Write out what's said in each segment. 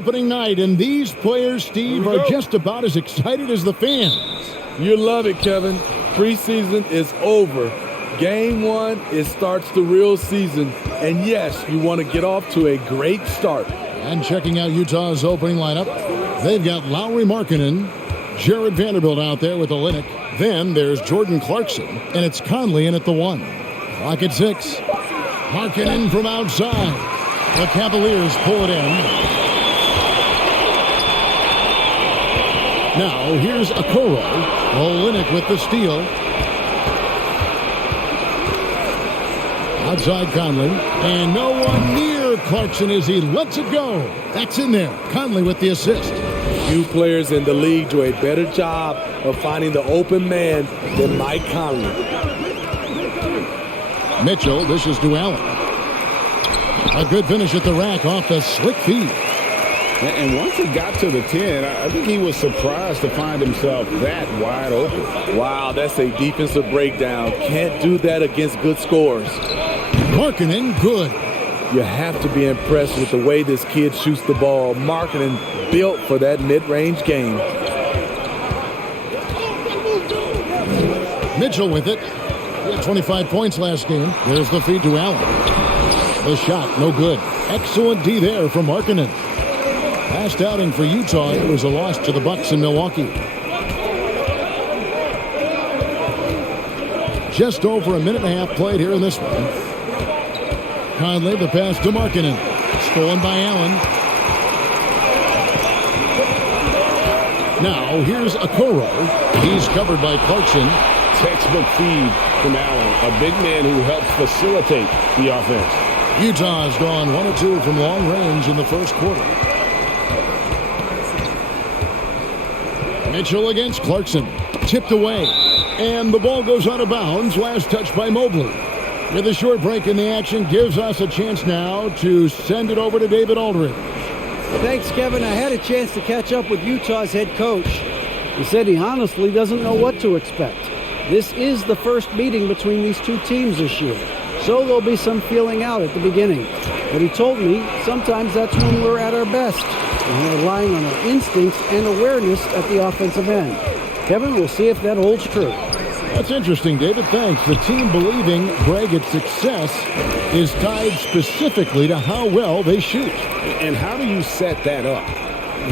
opening night, and these players, Steve, are just about as excited as the fans. You love it, Kevin. Preseason is over. Game one, it starts the real season. And yes, you want to get off to a great start. And checking out Utah's opening lineup, they've got Lauri Markkanen, Jared Vanderbilt out there with Olynyk. Then there's Jordan Clarkson, and it's Conley in at the 1. Clock at 6. Markkanen from outside. The Cavaliers pull it in. Now here's Okoro. Olynyk with the steal. Outside Conley. And no one near Clarkson as he lets it go. That's in there. Conley with the assist. Few players in the league do a better job of finding the open man than Mike Conley. Mitchell dishes to Allen. A good finish at the rack off the slick feed. And once he got to the 10, I think he was surprised to find himself that wide open. Wow, that's a defensive breakdown. Can't do that against good scores. Markkanen, good. You have to be impressed with the way this kid shoots the ball. Markkanen built for that mid-range game. Mitchell with it. He had 25 points last game. There's the feed to Allen. The shot, no good. Excellent D there from Markkanen. Last outing for Utah, it was a loss to the Bucks in Milwaukee. Just over a minute and a half played here in this one. Conley, the pass to Markkanen. Stolen by Allen. Now, here's Okoro. He's covered by Clarkson. Textbook feed from Allen, a big man who helps facilitate the offense. Utah's gone 1 of 2 from long range in the first quarter. Mitchell against Clarkson. Tipped away. And the ball goes out of bounds. Last touch by Mobley. With a short break in the action, gives us a chance now to send it over to David Aldridge. Thanks, Kevin. I had a chance to catch up with Utah's head coach. He said he honestly doesn't know what to expect. This is the first meeting between these two teams this year, so there'll be some feeling out at the beginning. But he told me sometimes that's when we're at our best, and we're relying on our instincts and awareness at the offensive end. Kevin, we'll see if that holds true. That's interesting, David. Thanks. The team believing, Greg, its success is tied specifically to how well they shoot. And how do you set that up?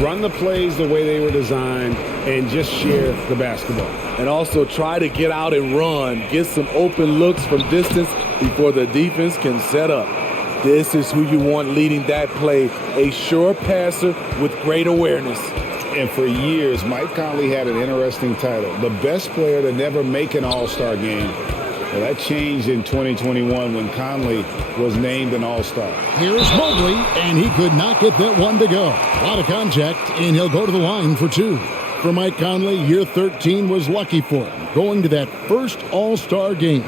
Run the plays the way they were designed and just share the basketball. And also try to get out and run. Get some open looks from distance before the defense can set up. This is who you want leading that play. A sure passer with great awareness. And for years, Mike Conley had an interesting title, the best player to never make an All-Star game. Well, that changed in 2021 when Conley was named an All-Star. Here's Mobley, and he could not get that one to go. A lot of contact, and he'll go to the line for 2. For Mike Conley, year 13 was lucky for him, going to that first All-Star game.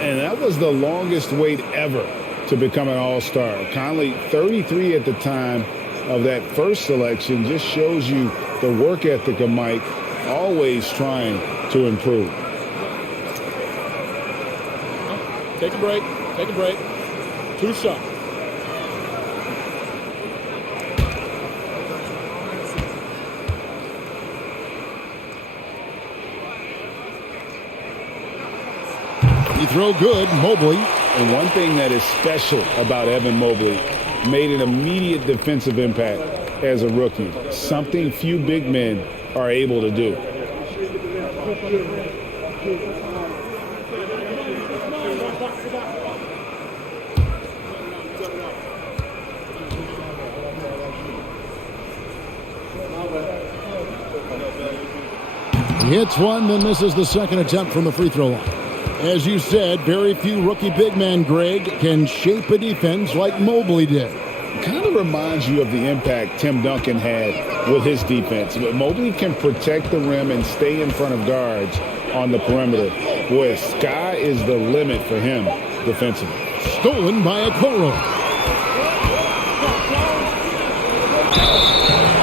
And that was the longest wait ever to become an All-Star. Conley, 33 at the time of that first selection, just shows you the work ethic of Mike, always trying to improve. Take a break. Take a break. 2 shots. You throw good, Mobley. And one thing that is special about Evan Mobley, made an immediate defensive impact as a rookie, something few big men are able to do. He hits one, then misses the second attempt from the free throw line. As you said, very few rookie big men, Greg, can shape a defense like Mobley did. Kind of reminds you of the impact Tim Duncan had with his defense. But Mobley can protect the rim and stay in front of guards on the perimeter. Boy, sky is the limit for him defensively. Stolen by Okoro.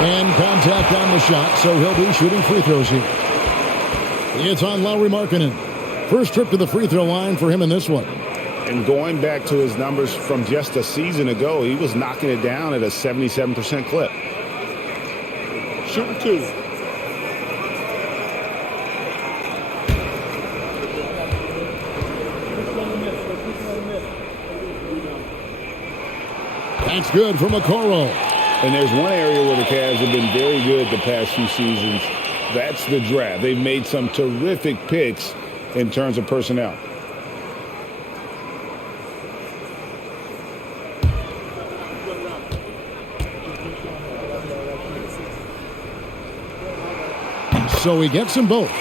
And contact on the shot, so he'll be shooting free throws here. It's on Lauri Markkanen. First trip to the free throw line for him in this one. And going back to his numbers from just a season ago, he was knocking it down at a 77% clip. shooting 2. That's good from Okoro. And there's one area where the Cavs have been very good the past few seasons. That's the draft. They've made some terrific picks in terms of personnel. So he gets them both.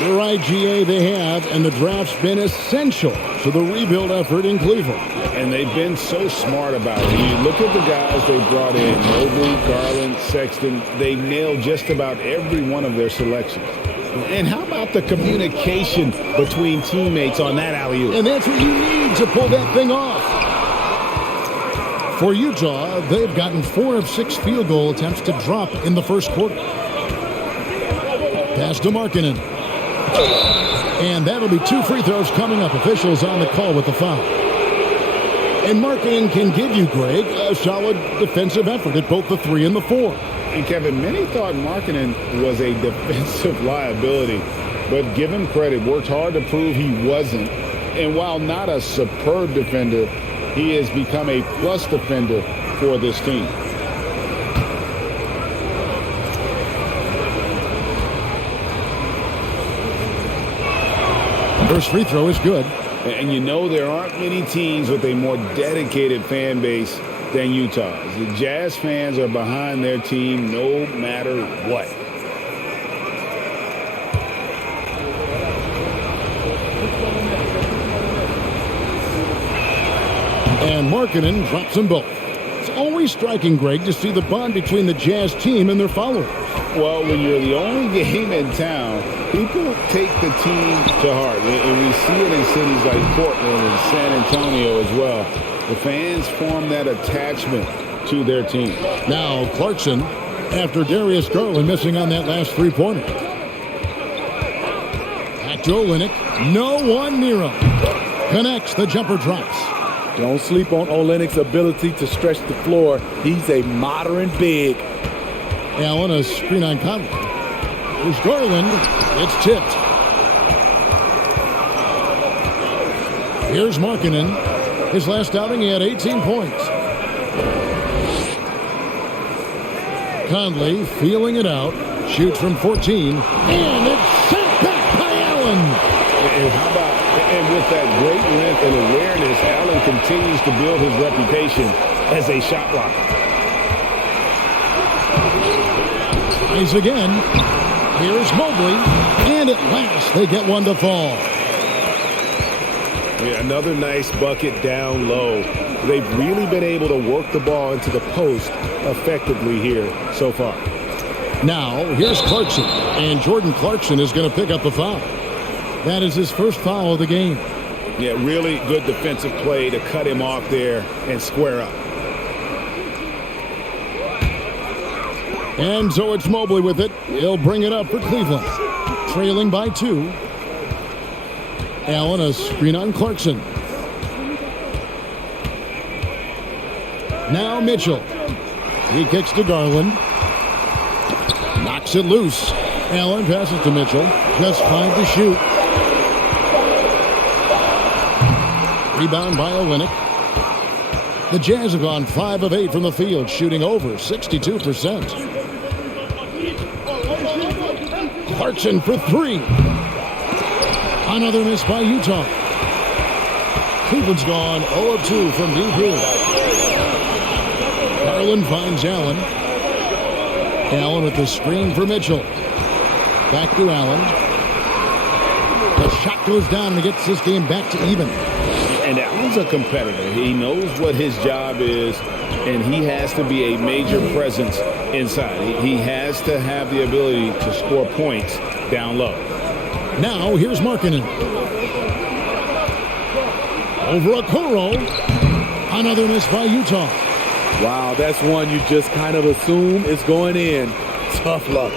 The right GA they have, and the draft's been essential to the rebuild effort in Cleveland. And they've been so smart about it. You look at the guys they brought in, Mobley, Garland, Sexton. They nailed just about every one of their selections. And how about the communication between teammates on that alley-oop? And that's what you need to pull that thing off. For Utah, they've gotten 4 of 6 field goal attempts to drop in the first quarter. Pass to Markkanen. And that'll be 2 free throws coming up. Officials on the call with the foul. And Markkanen can give you, Greg, a solid defensive effort at both the 3 and the 4. And Kevin, many thought Markkanen was a defensive liability, but give him credit, worked hard to prove he wasn't. And while not a superb defender, he has become a plus defender for this team. First free throw is good. And you know there aren't many teams with a more dedicated fan base than Utah's. The Jazz fans are behind their team no matter what. And Markkanen drops them both. It's always striking, Greg, to see the bond between the Jazz team and their followers. Well, when you're the only game in town, people take the team to heart. And we see it in cities like Portland and San Antonio as well. The fans form that attachment to their team. Now Clarkson, after Darius Garland missing on that last three-pointer. Back to Olynyk. No one near him. Connects. The jumper drops. Don't sleep on Olynyk's ability to stretch the floor. He's a modern big. Allen, a screen on Conley. There's Garland. It's tipped. Here's Markkanen. His last outing, he had 18 points. Conley feeling it out. Shoots from 14. And it's sent back by Allen. And how about, and with that great length and awareness, Allen continues to build his reputation as a shot blocker. Nice again. Here's Mobley. And at last, they get one to fall. Yeah, another nice bucket down low. They've really been able to work the ball into the post effectively here so far. Now, here's Clarkson. And Jordan Clarkson is going to pick up the foul. That is his first foul of the game. Yeah, really good defensive play to cut him off there and square up. And so it's Mobley with it. He'll bring it up for Cleveland. Trailing by 2. Allen, a screen on Clarkson. Now Mitchell. He kicks to Garland. Knocks it loose. Allen passes to Mitchell. Just 5 to shoot. Rebound by Olynyk. The Jazz have gone 5 of 8 from the field, shooting over 62%. Clarkson for 3. Another miss by Utah. Cleveland's gone 0 of 2 from deep here. Garland finds Allen. Allen with the screen for Mitchell. Back to Allen. The shot goes down and gets this game back to even. And Allen's a competitor. He knows what his job is, and he has to be a major presence inside. He has to have the ability to score points down low. Now, here's Markkanen. Over Okoro. Another miss by Utah. Wow, that's one you just kind of assume is going in. Tough luck.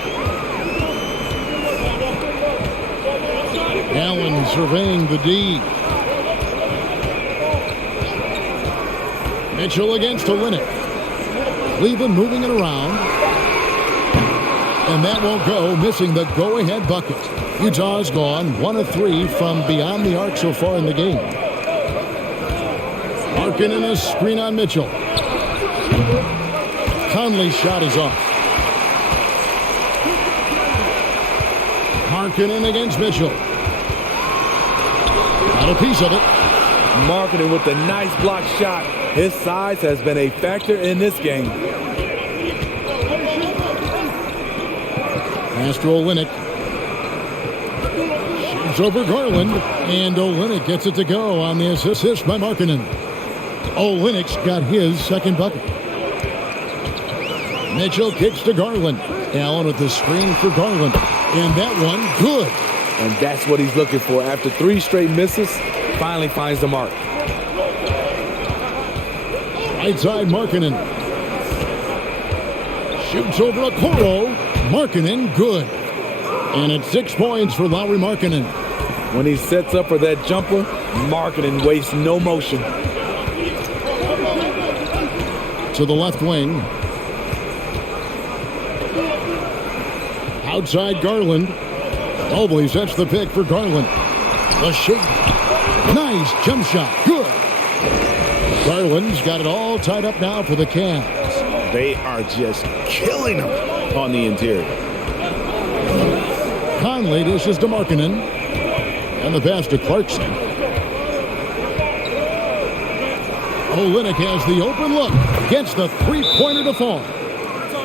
Allen surveying the D. Mitchell against Olynyk. Cleveland moving it around. And that won't go, missing the go-ahead bucket. Utah's gone 1 of 3 from beyond the arc so far in the game. Markkanen a screen on Mitchell. Conley's shot is off. Markkanen against Mitchell. Got a piece of it. Markkanen with the nice block shot. His size has been a factor in this game. Pass to Olynyk. Shoots over Garland. And Olynyk gets it to go on the assist by Markkanen. Olynyk's got his second bucket. Mitchell kicks to Garland. Allen with the screen for Garland. And that one, good. And that's what he's looking for. After 3 straight misses, finally finds the mark. Right side, Markkanen. Shoots over Okoro. Markkanen, good. And it's 6 points for Lauri Markkanen. When he sets up for that jumper, Markkanen wastes no motion. To the left wing. Outside Garland. Mobley sets the pick for Garland. The shake. Nice jump shot. Good. Garland's got it all tied up now for the Cavs. They are just killing them on the interior. Conley dishes to Markkanen. And the pass to Clarkson. Olynyk has the open look. Gets the three-pointer to fall.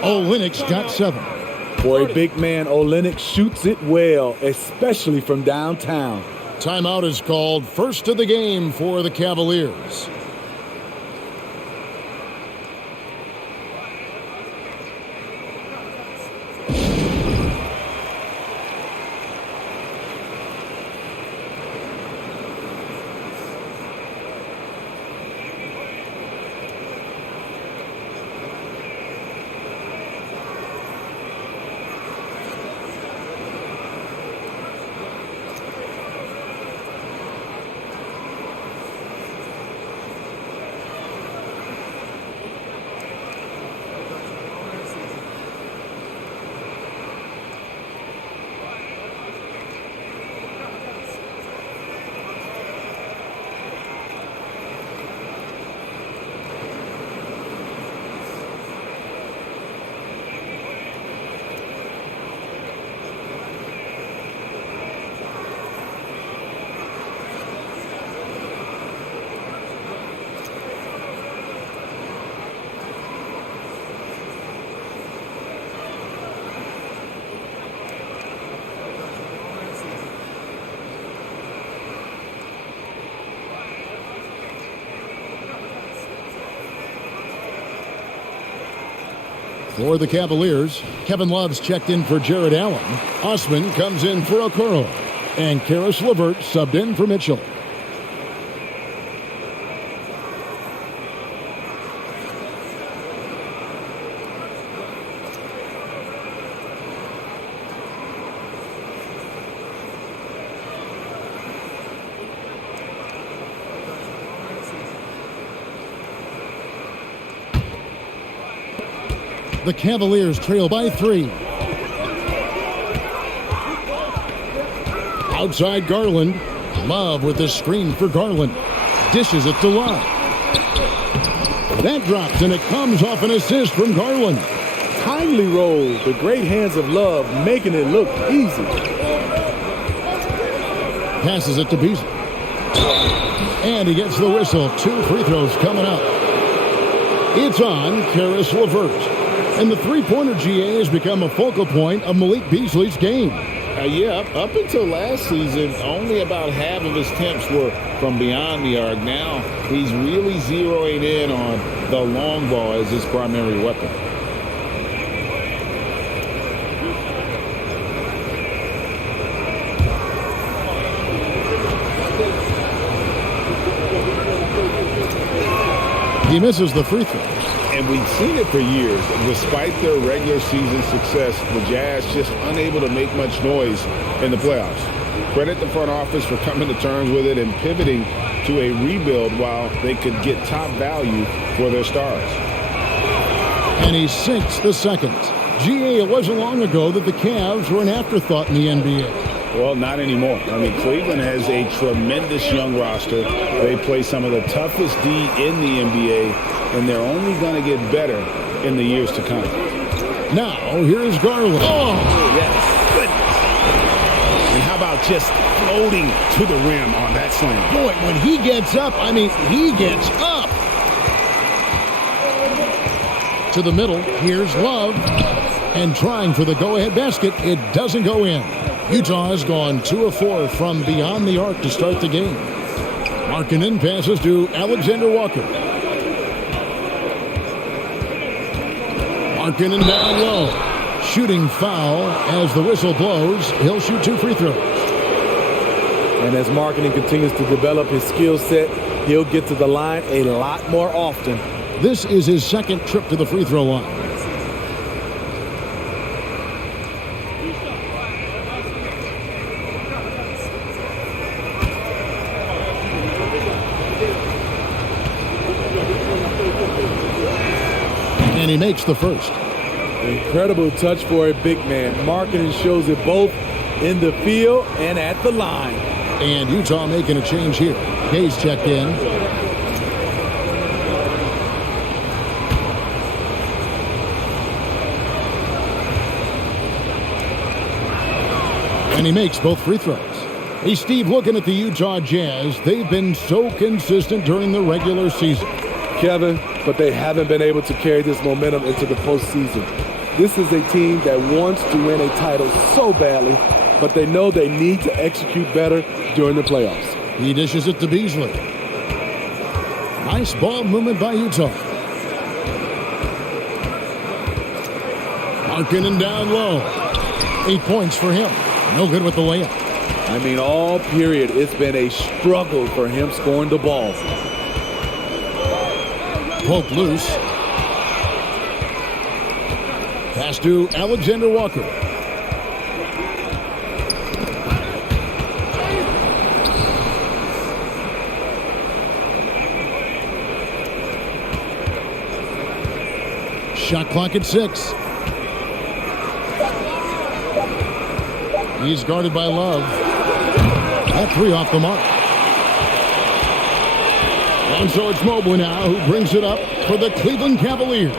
Olynyk's got 7. For a big man, Olynyk shoots it well, especially from downtown. Timeout is called. First of the game for the Cavaliers. For the Cavaliers, Kevin Love's checked in for Jared Allen. Osman comes in for Okoro. And Karis LeVert subbed in for Mitchell. The Cavaliers trail by 3. Outside Garland. Love with the screen for Garland. Dishes it to Love. That drops and it comes off an assist from Garland. Kindly roll. The great hands of Love making it look easy. Passes it to Beasley. And he gets the whistle. 2 free throws coming up. It's on Karis LeVert. And the three-pointer GA has become a focal point of Malik Beasley's game. Yeah, up until last season, only about half of his attempts were from beyond the arc. Now he's really zeroing in on the long ball as his primary weapon. He misses the free throw. And we've seen it for years. Despite their regular season success, the Jazz just unable to make much noise in the playoffs. Credit the front office for coming to terms with it and pivoting to a rebuild while they could get top value for their stars. And he sinks the second. GA, it wasn't long ago that the Cavs were an afterthought in the NBA. Well, not anymore. I mean, Cleveland has a tremendous young roster. They play some of the toughest D in the NBA, and they're only going to get better in the years to come. Now, here's Garland. Oh, yes. Goodness. And how about just floating to the rim on that slam? Boy, when he gets up, I mean, he gets up. To the middle, here's Love. And trying for the go-ahead basket, it doesn't go in. Utah has gone 2 of 4 from beyond the arc to start the game. Markkanen passes to Alexander Walker. Markkanen down low. Shooting foul as the whistle blows. He'll shoot 2 free throws. And as Markkanen continues to develop his skill set, he'll get to the line a lot more often. This is his second trip to the free throw line. And he makes the first. Incredible touch for a big man. Markkanen shows it both in the field and at the line. And Utah making a change here. Hayes checked in. And he makes both free throws. Hey, Steve, looking at the Utah Jazz, they've been so consistent during the regular season. Kevin, but they haven't been able to carry this momentum into the postseason. This is a team that wants to win a title so badly, but they know they need to execute better during the playoffs. He dishes it to Beasley. Nice ball movement by Utah. Markkanen down low. 8 points for him. No good with the layup. I mean, all period, it's been a struggle for him scoring the ball. Poke loose. Pass to Alexander Walker. Shot clock at 6. He's guarded by Love. That 3 off the mark. And so it's Mobley now who brings it up for the Cleveland Cavaliers.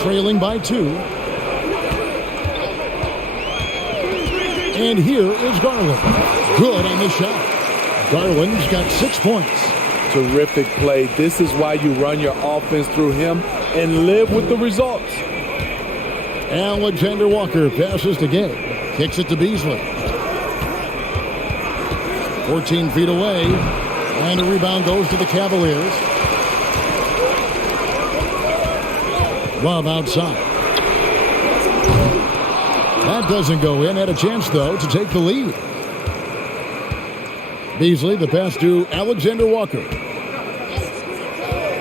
Trailing by 2. And here is Garland. Good on the shot. Garland's got 6 points. Terrific play. This is why you run your offense through him and live with the results. Alexander Walker passes to Gay. Kicks it to Beasley. 14 feet away. And the rebound goes to the Cavaliers. Love outside. That doesn't go in. Had a chance, though, to take the lead. Beasley, the pass to Alexander Walker.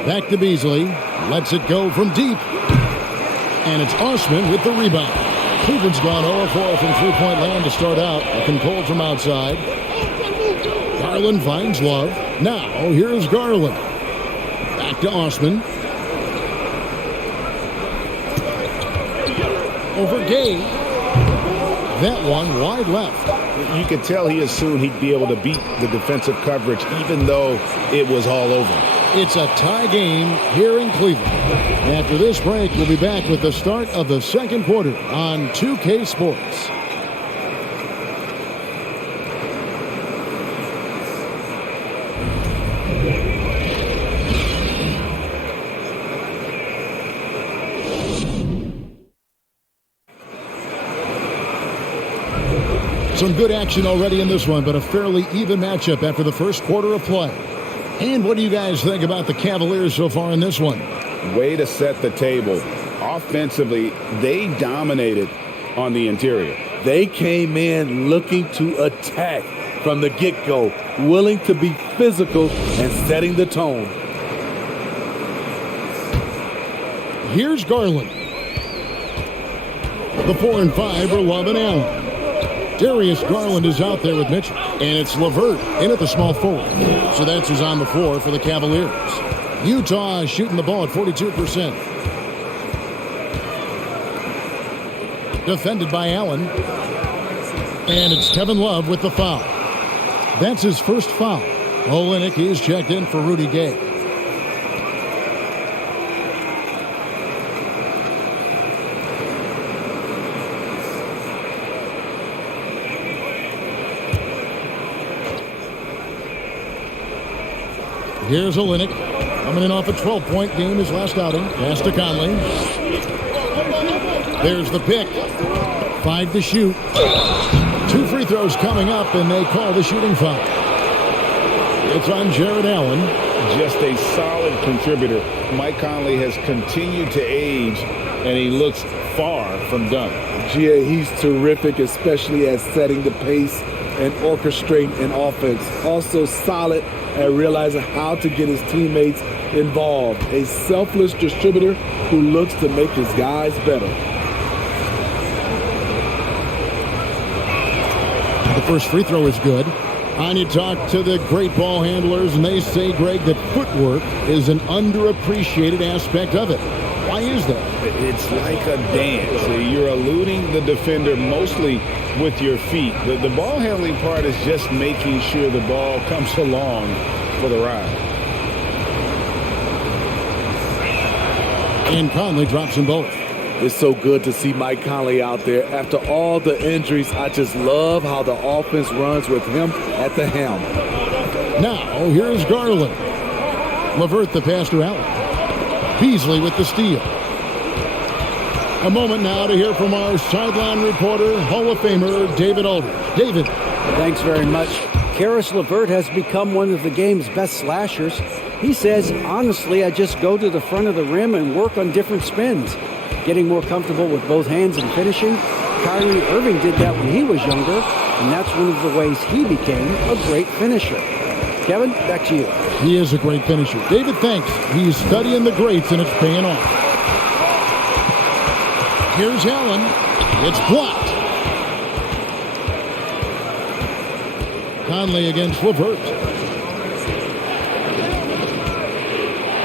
Back to Beasley. Lets it go from deep. And it's Osman with the rebound. Cleveland's gone 0-4 from three-point land to start out. Controlled from outside. Garland finds Love. Now, here's Garland. Back to Osman. Over Gay. That one wide left. You could tell he assumed he'd be able to beat the defensive coverage, even though it was all over. It's a tie game here in Cleveland. After this break, we'll be back with the start of the second quarter on 2K Sports. Some good action already in this one, but a fairly even matchup after the first quarter of play. And what do you guys think about the Cavaliers so far in this one? Way to set the table. Offensively, they dominated on the interior. They came in looking to attack from the get-go, willing to be physical and setting the tone. Here's Garland. The 4 and 5 are Love and Allen. Darius Garland is out there with Mitchell. And it's LeVert in at the small forward. So that's who's on the floor for the Cavaliers. Utah shooting the ball at 42%. Defended by Allen. And it's Kevin Love with the foul. That's his first foul. Olynyk, he's checked in for Rudy Gay. Here's Olynyk, coming in off a 12-point game his last outing. Pass to Conley. There's the pick. 5 to shoot. 2 free throws coming up, and they call the shooting foul. It's on Jared Allen. Just a solid contributor. Mike Conley has continued to age, and he looks far from done. Yeah, he's terrific, especially at setting the pace and orchestrating an offense. Also solid at realizing how to get his teammates involved. A selfless distributor who looks to make his guys better. The first free throw is good. And you talk to the great ball handlers, and they say, Greg, that footwork is an underappreciated aspect of it. Why is that? It's like a dance. You're eluding the defender mostly with your feet. The ball handling part is just making sure the ball comes along for the ride. And Conley drops them both. It's so good to see Mike Conley out there. After all the injuries, I just love how the offense runs with him at the helm. Now, here's Garland. LeVert the pass to Allen. Beasley with the steal. A moment now to hear from our sideline reporter, Hall of Famer David Aldridge. David. Thanks very much. Karis LeVert has become one of the game's best slashers. He says, honestly, I just go to the front of the rim and work on different spins. Getting more comfortable with both hands and finishing. Kyrie Irving did that when he was younger, and that's one of the ways he became a great finisher. Kevin, back to you. He is a great finisher. David, thanks. He's studying the greats, and it's paying off. Here's Allen. It's blocked. Conley against LeVert.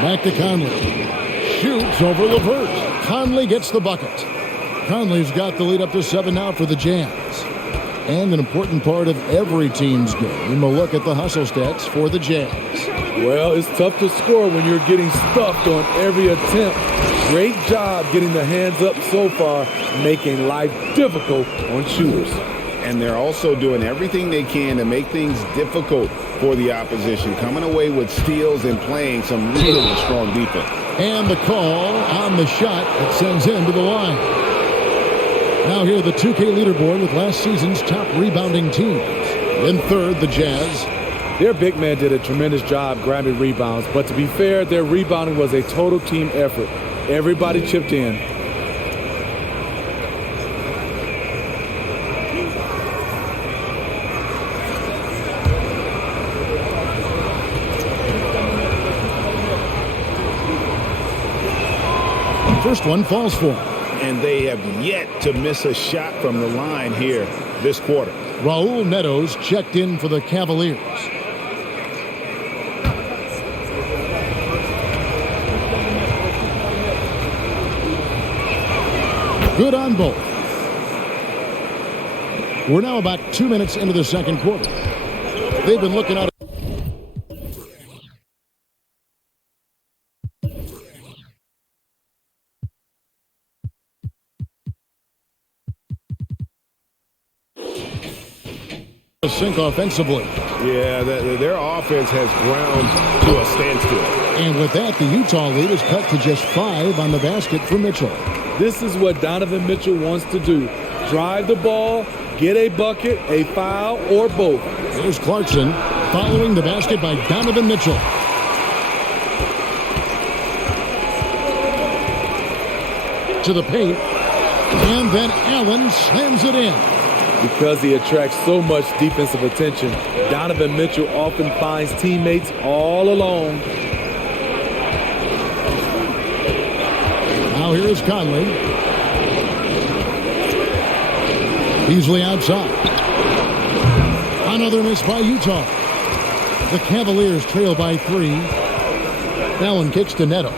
Back to Conley. Shoots over LeVert. Conley gets the bucket. Conley's got the lead up to 7 now for the Jazz. And an important part of every team's game, a look at the hustle stats for the Jazz. Well, it's tough to score when you're getting stuffed on every attempt. Great job getting the hands up so far, making life difficult on shooters. And they're also doing everything they can to make things difficult for the opposition, coming away with steals and playing some really strong defense. And the call on the shot that sends him to the line. Now here the 2K leaderboard with last season's top rebounding teams. In third, the Jazz. Their big man did a tremendous job grabbing rebounds, but to be fair, their rebounding was a total team effort. Everybody chipped in. First one falls for him. And they have yet to miss a shot from the line here this quarter. Raul Neto's checked in for the Cavaliers. Good on both. We're now about 2 minutes into the second quarter. They've been looking at sink offensively. Yeah, their offense has ground to a standstill. And with that, the Utah lead is cut to just 5 on the basket for Mitchell. This is what Donovan Mitchell wants to do. Drive the ball, get a bucket, a foul, or both. There's Clarkson following the basket by Donovan Mitchell. To the paint. And then Allen slams it in. Because he attracts so much defensive attention, Donovan Mitchell often finds teammates all alone. Now here is Conley. Beasley outside. Another miss by Utah. The Cavaliers trail by 3. Allen kicks to Neto.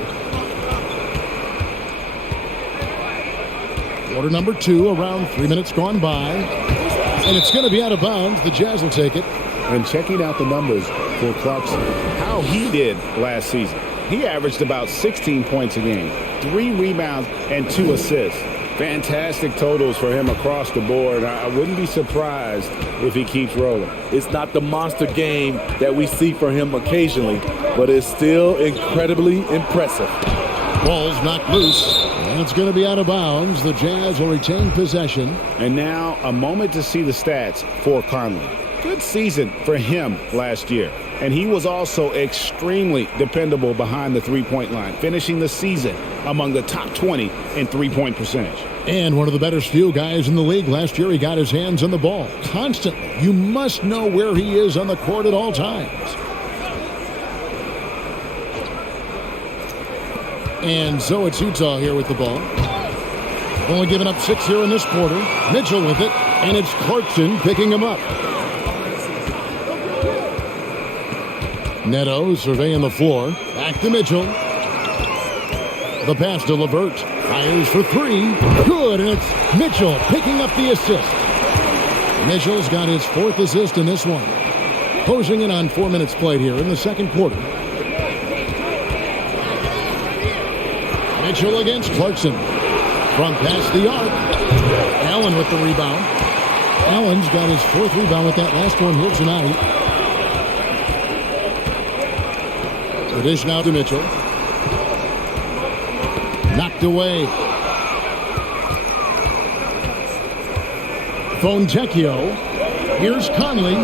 Quarter number 2, around 3 minutes gone by. And it's going to be out of bounds. The Jazz will take it. And checking out the numbers for Clarkson, how he did last season. He averaged about 16 points a game, 3 rebounds, and 2 assists. Fantastic totals for him across the board. I wouldn't be surprised if he keeps rolling. It's not the monster game that we see for him occasionally, but it's still incredibly impressive. Ball's knocked loose, and it's going to be out of bounds. The Jazz will retain possession. And now a moment to see the stats for Conley. Good season for him last year. And he was also extremely dependable behind the three-point line, finishing the season among the top 20 in three-point percentage. And one of the better steal guys in the league. Last year, he got his hands on the ball constantly. You must know where he is on the court at all times. And so it's Utah here with the ball. Only giving up 6 here in this quarter. Mitchell with it, and it's Clarkson picking him up. Neto surveying the floor. Back to Mitchell. The pass to LeVert. Fires for 3. Good, and it's Mitchell picking up the assist. Mitchell's got his 4th assist in this one. Closing in on 4 minutes played here in the second quarter. Mitchell against Clarkson. Front pass the arc. Allen with the rebound. Allen's got his 4th rebound with that last one here tonight. The dish now to Mitchell. Knocked away. Fontecchio. Here's Conley.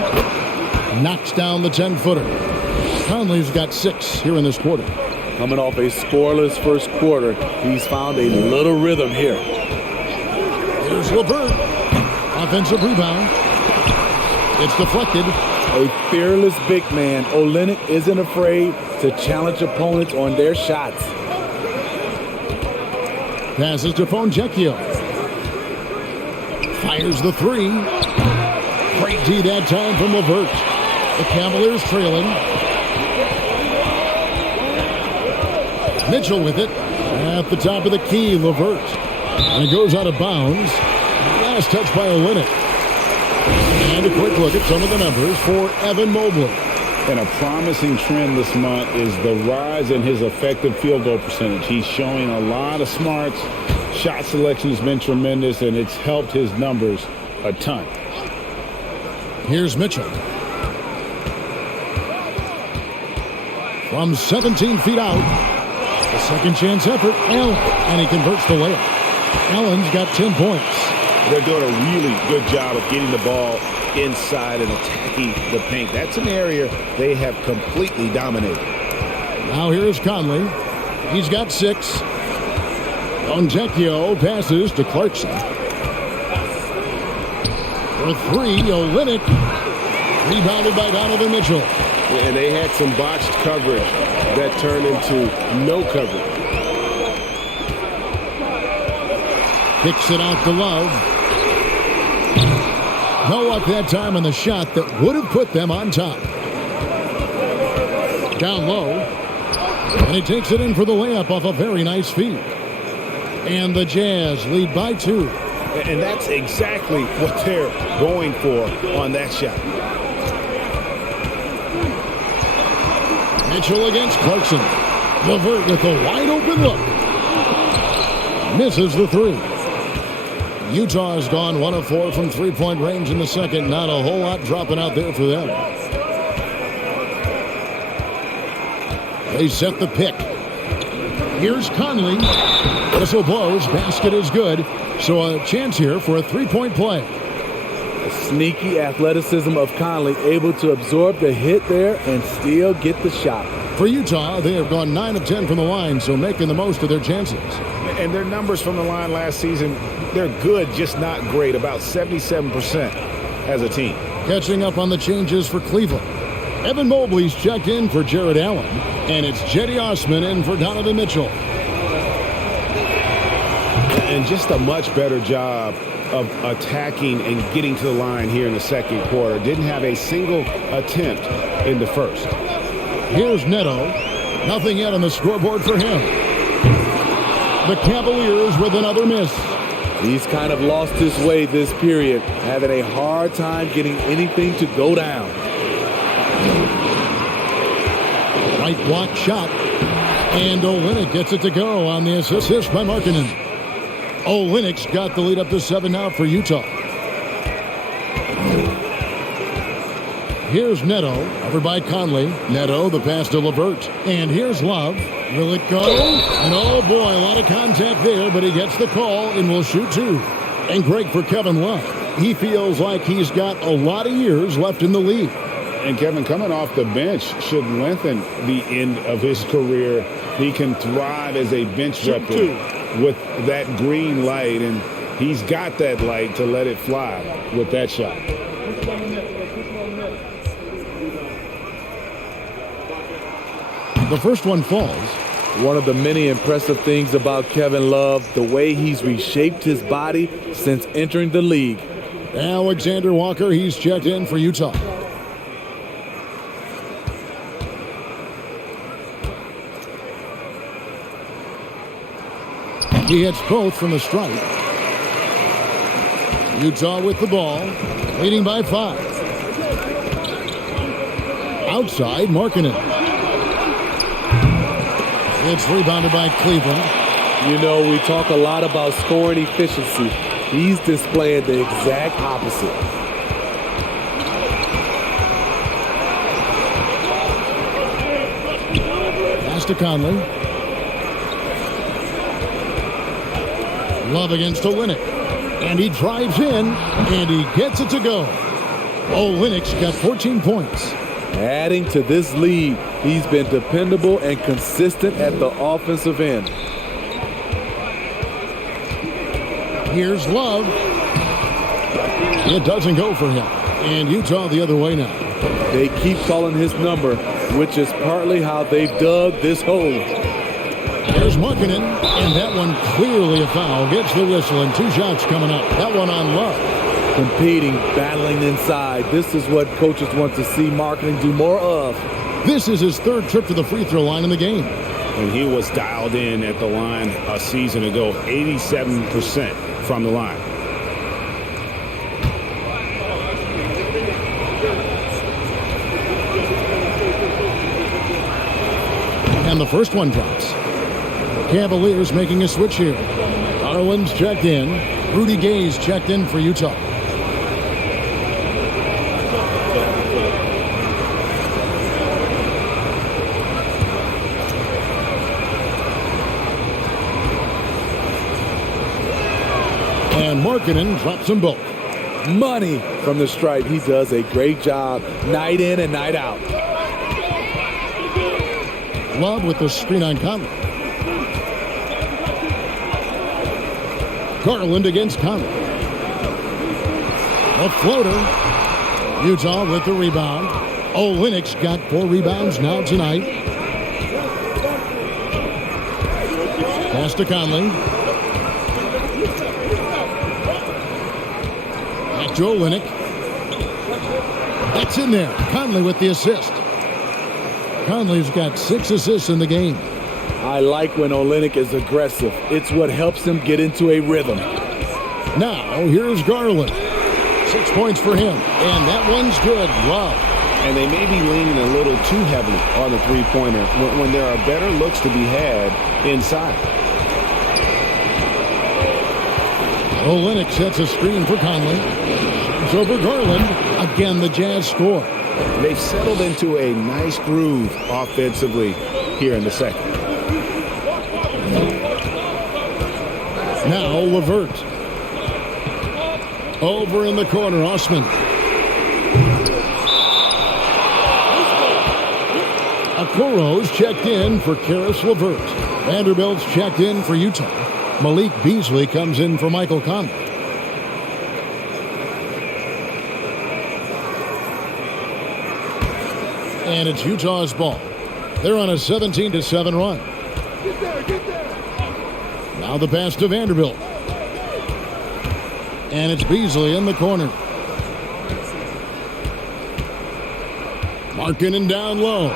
Knocks down the 10-footer. Conley's got 6 here in this quarter. Coming off a scoreless first quarter, he's found a little rhythm here. Here's LeVert. Offensive rebound. It's deflected. A fearless big man. Olynyk isn't afraid to challenge opponents on their shots. Passes to Fontecchio. Fires the 3. Great D that time from LeVert. The Cavaliers trailing. Mitchell with it. At the top of the key, LeVert. And it goes out of bounds. Last touch by Olynyk. And a quick look at some of the numbers for Evan Mobley. And a promising trend this month is the rise in his effective field goal percentage. He's showing a lot of smarts. Shot selection has been tremendous, and it's helped his numbers a ton. Here's Mitchell. From 17 feet out. A second chance effort. Allen. And he converts the layup. Allen's got 10 points. They're doing a really good job of getting the ball inside and attacking the paint. That's an area they have completely dominated. Now here's Conley. He's got 6. Fontecchio passes to Clarkson. For 3, Olynyk. Rebounded by Donovan Mitchell. And they had some botched coverage that turned into no coverage. Kicks it out to Love. No luck that time on the shot that would have put them on top. Down low. And he takes it in for the layup off a very nice feed. And the Jazz lead by 2. And that's exactly what they're going for on that shot. Mitchell against Clarkson. LeVert with a wide open look. Misses the 3. Utah has gone 1 of 4 from three-point range in the second. Not a whole lot dropping out there for them. They set the pick. Here's Conley. Whistle blows. Basket is good. So a chance here for a three-point play. The sneaky athleticism of Conley, able to absorb the hit there and still get the shot. For Utah, they have gone 9 of 10 from the line, so making the most of their chances. And their numbers from the line last season, they're good, just not great. About 77% as a team. Catching up on the changes for Cleveland. Evan Mobley's checked in for Jared Allen. And it's Jetty Osman in for Donovan Mitchell. And just a much better job of attacking and getting to the line here in the second quarter. Didn't have a single attempt in the first. Here's Neto. Nothing yet on the scoreboard for him. The Cavaliers with another miss. He's kind of lost his way this period, having a hard time getting anything to go down. Right block shot. And Olynyk gets it to go on the assist by Markkanen. Olynyk's got the lead up to 7 now for Utah. Here's Neto, covered by Conley. Neto, the pass to LeVert. And here's Love. Will it go? And oh boy, a lot of contact there, but he gets the call and will shoot 2. And great for Kevin Love. He feels like he's got a lot of years left in the league. And Kevin, coming off the bench should lengthen the end of his career. He can thrive as a bench weapon with that green light, and he's got that light to let it fly with that shot. The first one falls. One of the many impressive things about Kevin Love, the way he's reshaped his body since entering the league. Alexander Walker, he's checked in for Utah. He hits both from the stripe. Utah with the ball, leading by 5. Outside, Markkanen. It's rebounded by Cleveland. You know, we talk a lot about scoring efficiency. He's displaying the exact opposite. Pass to Conley. Love against Olynyk. And he drives in, and he gets it to go. Olynyk's got 14 points. Adding to this lead, he's been dependable and consistent at the offensive end. Here's Love. It doesn't go for him. And Utah the other way now. They keep calling his number, which is partly how they've dug this hole. There's Markkanen, and that one clearly a foul. Gets the whistle, and 2 shots coming up. That one on Love. Competing, battling inside. This is what coaches want to see Markkanen do more of. This is his 3rd trip to the free throw line in the game. And he was dialed in at the line a season ago, 87% from the line. And the first one drops. Cavaliers making a switch here. Garland's checked in. Rudy Gay's checked in for Utah. And Markkanen drops them both. Money from the stripe. He does a great job night in and night out. Love with the screen on Conley. Garland against Conley. A floater. Utah with the rebound. Olynyk's got 4 rebounds now tonight. Pass to Conley. Back to Olynyk. That's in there. Conley with the assist. Conley's got 6 assists in the game. I like when Olynyk is aggressive. It's what helps him get into a rhythm. Now, here's Garland. 6 points for him. And that one's good. Love. And they may be leaning a little too heavily on the three-pointer when there are better looks to be had inside. Olynyk sets a screen for Conley. It's over Garland. Again, the Jazz score. They've settled into a nice groove offensively here in the second. Now LeVert. Over in the corner, Osman. Okoro's checked in for Karis LeVert. Vanderbilt's checked in for Utah. Malik Beasley comes in for Michael Conley. And it's Utah's ball. They're on a 17-7 run. Now the pass to Vanderbilt. And it's Beasley in the corner. Markkanen down low.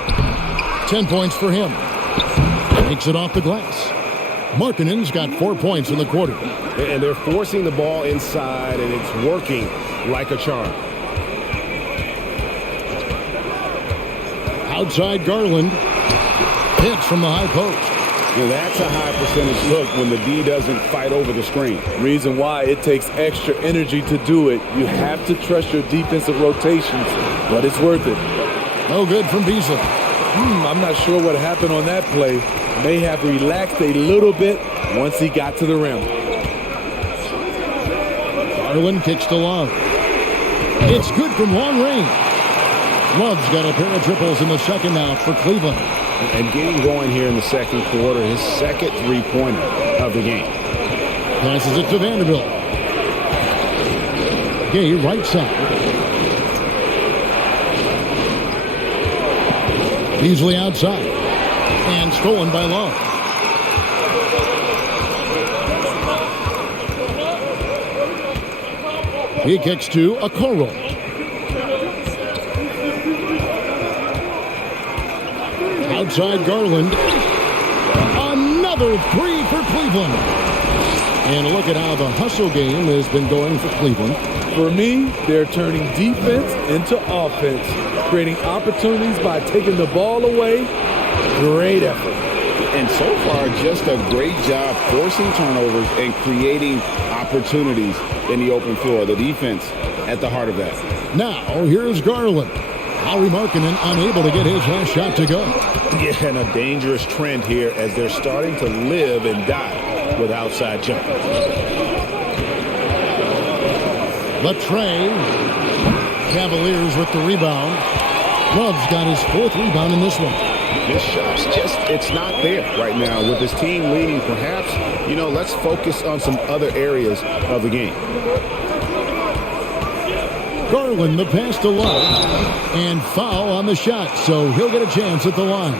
10 points for him. Takes it off the glass. Markkanen's got 4 points in the quarter. And they're forcing the ball inside, and it's working like a charm. Outside Garland. Hits from the high post. Now that's a high percentage look when the D doesn't fight over the screen. Reason why it takes extra energy to do it. You have to trust your defensive rotations, but it's worth it. No good from Beasley. I'm not sure what happened on that play. May have relaxed a little bit once he got to the rim. Garland kicks to Love. It's good from long range. Love's got a pair of triples in the second now for Cleveland. And getting going here in the second quarter, his second three-pointer of the game. Passes it to Vanderbilt. Gay right side. Beasley outside. And stolen by Love. He kicks to Okoro. Outside Garland. Another three for Cleveland. And look at how the hustle game has been going for Cleveland. For me, they're turning defense into offense, creating opportunities by taking the ball away. Great effort. And so far, just a great job forcing turnovers and creating opportunities in the open floor. The defense at the heart of that. Now, here's Garland. Lauri Markkanen unable to get his last shot to go. Yeah, and a dangerous trend here as they're starting to live and die with outside jumpers. Latrey. Cavaliers with the rebound. Love's got his fourth rebound in this one. This shot's just, it's not there right now with his team leading. Perhaps, let's focus on some other areas of the game. Garland, the pass to Love, and foul on the shot, so he'll get a chance at the line.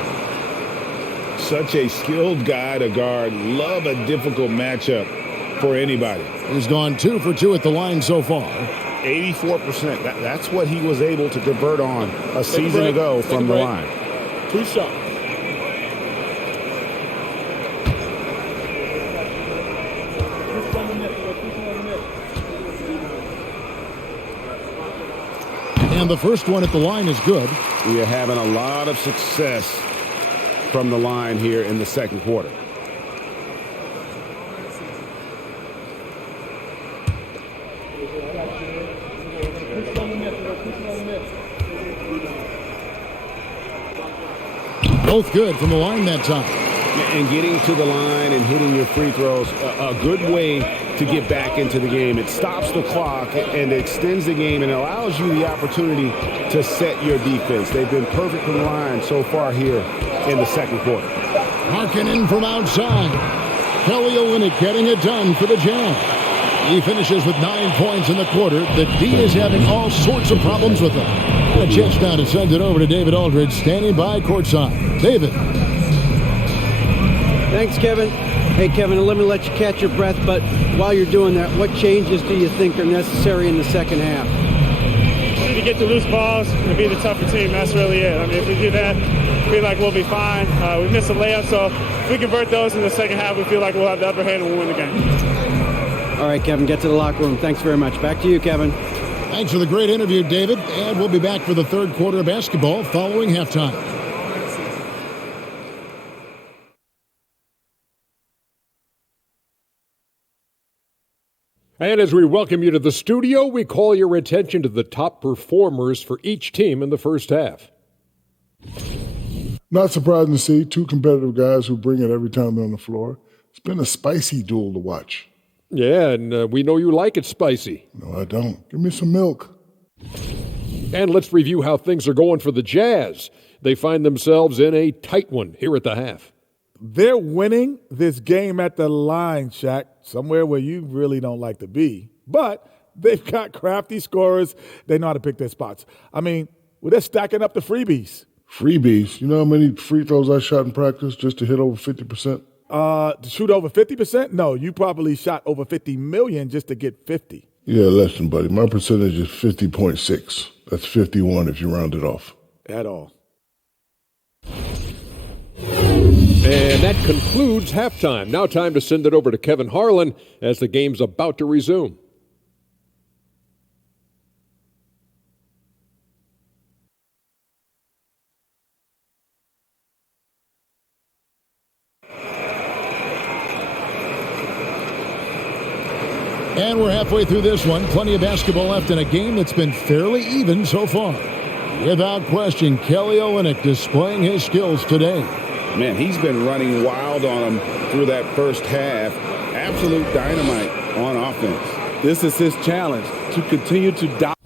Such a skilled guy to guard. Love a difficult matchup for anybody. He's gone 2 for 2 at the line so far. 84%. That's what he was able to convert on a season ago from the line. 2 shots. And the first one at the line is good. We are having a lot of success from the line here in the second quarter. Both good from the line that time. And getting to the line and hitting your free throws, a good way to get back into the game. It stops the clock and extends the game and allows you the opportunity to set your defense. They've been perfect from the line so far here in the second quarter. Markkanen from outside. Kelly Olynyk getting it done for the Jazz. He finishes with 9 points in the quarter. The D is having all sorts of problems with him. And a chance now to send it over to David Aldridge, standing by courtside. David. Thanks, Kevin. Hey, Kevin, let me let you catch your breath, but while you're doing that, what changes do you think are necessary in the second half? We need to get the loose balls and be the tougher team. That's really it. I mean, if we do that, I feel like we'll be fine. We missed a layup, so if we convert those in the second half, we feel like we'll have the upper hand and we'll win the game. All right, Kevin, get to the locker room. Thanks very much. Back to you, Kevin. Thanks for the great interview, David. And we'll be back for the third quarter of basketball following halftime. And as we welcome you to the studio, we call your attention to the top performers for each team in the first half. Not surprising to see two competitive guys who bring it every time they're on the floor. It's been a spicy duel to watch. Yeah, and we know you like it spicy. No, I don't. Give me some milk. And let's review how things are going for the Jazz. They find themselves in a tight one here at the half. They're winning this game at the line, Shaq, somewhere where you really don't like to be. But they've got crafty scorers. They know how to pick their spots. I mean, they're stacking up the freebies. Freebies? You know how many free throws I shot in practice just to hit over 50%? To shoot over 50%? No, you probably shot over 50 million just to get 50. Yeah, less than, buddy. My percentage is 50.6. That's 51 if you round it off. At all. And that concludes halftime. Now time to send it over to Kevin Harlan as the game's about to resume. And we're halfway through this one. Plenty of basketball left in a game that's been fairly even so far. Without question, Kelly Olynyk displaying his skills today. Man, he's been running wild on him through that first half. Absolute dynamite on offense. This is his challenge, to continue to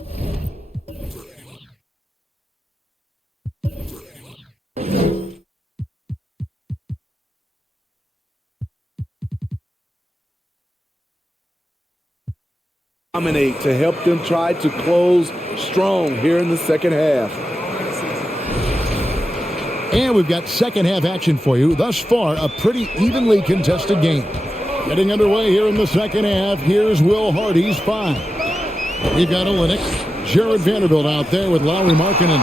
dominate, to help them try to close strong here in the second half. And we've got second half action for you. Thus far, a pretty evenly contested game. Getting underway here in the second half, here's Will Hardy's 5. We've got Olynyk, Jared Vanderbilt out there with Lauri Markkanen.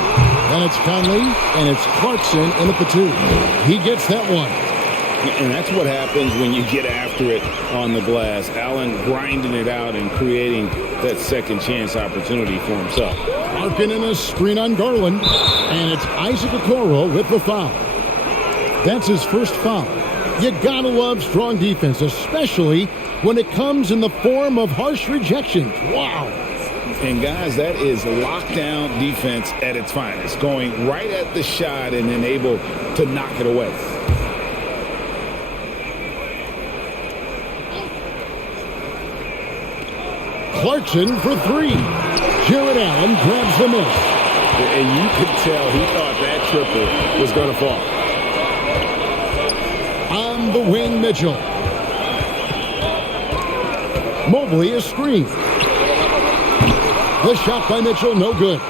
Then it's Conley, and it's Clarkson in at the 2. He gets that one. And that's what happens when you get after it on the glass. Allen grinding it out and creating that second chance opportunity for himself. Markkanen a screen on Garland, and it's Isaac Okoro with the foul. That's his first foul. You gotta love strong defense, especially when it comes in the form of harsh rejections. Wow. And guys, that is lockdown defense at its finest, going right at the shot and then able to knock it away. Clarkson for 3. Jared Allen grabs the miss. And you could tell he thought that triple was going to fall. On the wing, Mitchell. Mobley is screened. The shot by Mitchell, no good.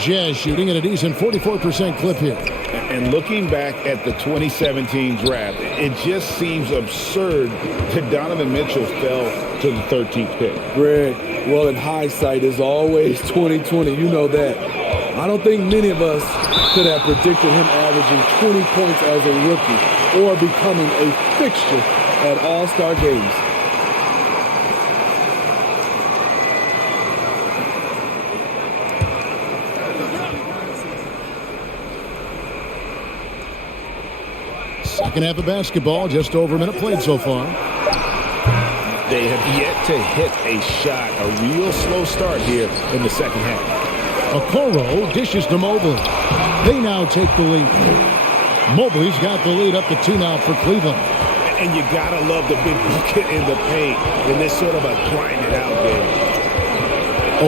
Jazz shooting at a decent 44% clip here. And looking back at the 2017 draft, it just seems absurd that Donovan Mitchell fell to the 13th pick. Greg, well, in hindsight, is always 2020. You know that. I don't think many of us could have predicted him averaging 20 points as a rookie or becoming a fixture at All-Star games. Second half of basketball, just over a minute played so far. They have yet to hit a shot, a real slow start here in the second half. Okoro dishes to Mobley. They now take the lead. Mobley's got the lead up to 2 now for Cleveland. And you gotta love the big bucket in the paint in this sort of a grinded out game.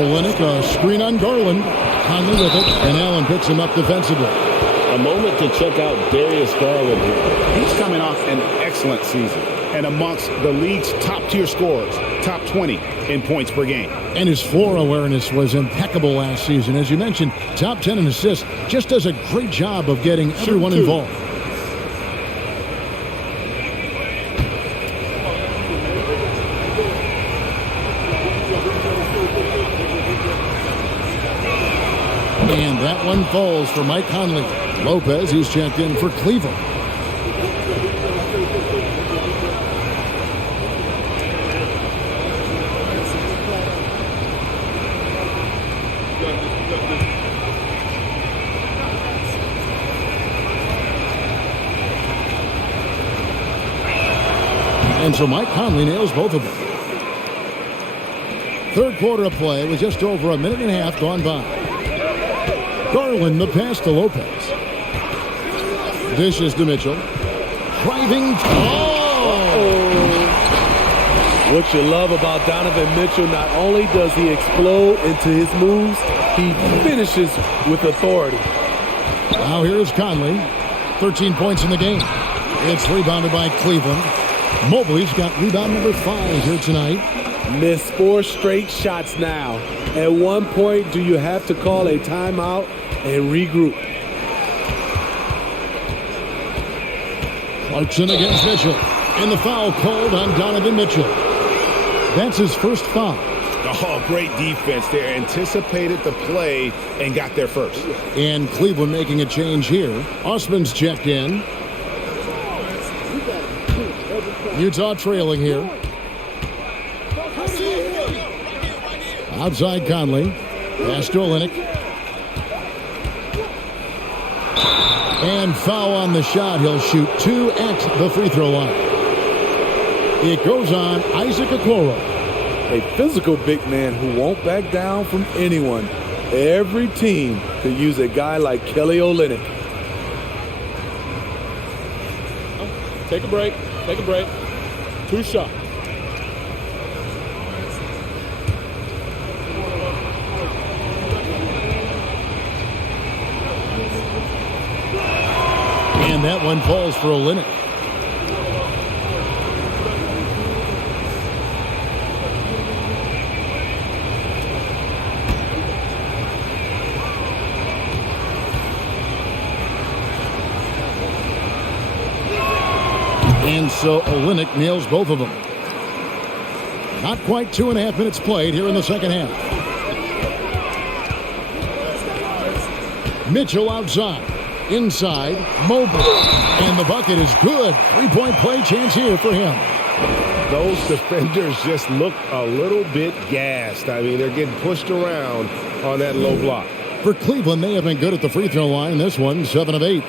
Olynyk, a screen on Garland. Conley with it, and Allen picks him up defensively. A moment to check out Darius Garland here. He's coming off an excellent season and amongst the league's top-tier scorers, top 20 in points per game. And his floor awareness was impeccable last season. As you mentioned, top 10 in assists. Just does a great job of getting everyone involved. And that one falls for Mike Conley. Lopez, he's checked in for Cleveland. And so Mike Conley nails both of them. Third quarter of play with just over a minute and a half gone by. Garland, the pass to Lopez. Dishes to Mitchell. Driving. What you love about Donovan Mitchell, not only does he explode into his moves, he finishes with authority. Now here's Conley. 13 points in the game. It's rebounded by Cleveland. Mobley's got rebound number 5 here tonight. Missed 4 straight shots now. At one point, do you have to call a timeout and regroup? Clarkson against Mitchell. And the foul called on Donovan Mitchell. That's his first foul. Oh, great defense there. Anticipated the play and got there first. And Cleveland making a change here. Osman's checked in. Utah trailing here. Outside Conley. Pass to Olynyk. And foul on the shot. He'll shoot 2 at the free throw line. It goes on Isaac Okoro. A physical big man who won't back down from anyone. Every team could use a guy like Kelly Olynyk. Take a break. Take a break. 2 shots. And that one falls for Olynyk. And so Olynyk nails both of them. Not quite 2.5 minutes played here in the second half. Mitchell outside. Inside, Mobley. And the bucket is good. 3-point play chance here for him. Those defenders just look a little bit gassed. I mean, they're getting pushed around on that low block. For Cleveland, they have been good at the free throw line. This one, 7 of 8.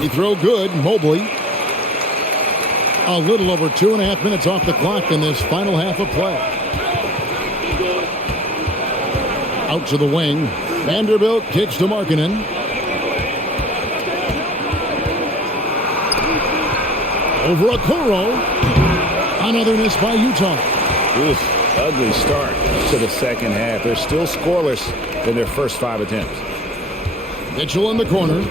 He throw good. Mobley. A little over 2.5 minutes off the clock in this final half of play. Out to the wing. Vanderbilt kicks to Markkanen. Over Okoro. Another miss by Utah. Oof, ugly start to the second half. They're still scoreless in their first 5 attempts. Mitchell in the corner.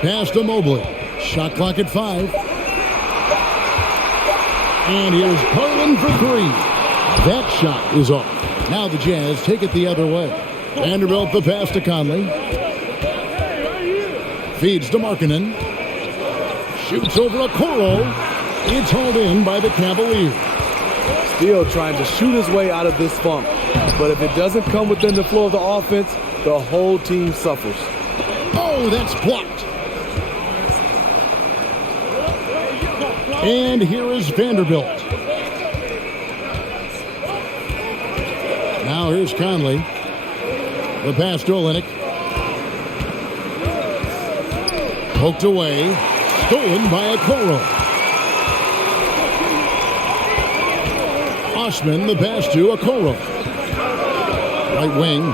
Pass to Mobley. Shot clock at 5. And here's Garland for 3. That shot is off. Now the Jazz take it the other way. Vanderbilt the pass to Conley. Feeds to Markkanen. Shoots over Okoro. It's hauled in by the Cavaliers. Still trying to shoot his way out of this funk. But if it doesn't come within the flow of the offense, the whole team suffers. Oh, that's blocked. And here is Vanderbilt. Now here's Conley. The pass to Olynyk. Poked away. Stolen by Okoro. Osman, the pass to Okoro. Right wing.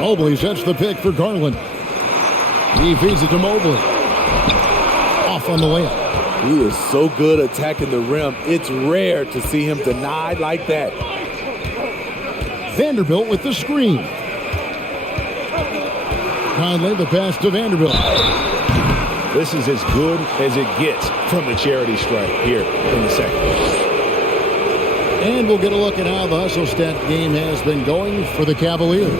Mobley sets the pick for Garland. He feeds it to Mobley. Off on the layup. He is so good attacking the rim. It's rare to see him denied like that. Vanderbilt with the screen. Conley, the pass to Vanderbilt. This is as good as it gets from the charity stripe here in the second. And we'll get a look at how the hustle stat game has been going for the Cavaliers.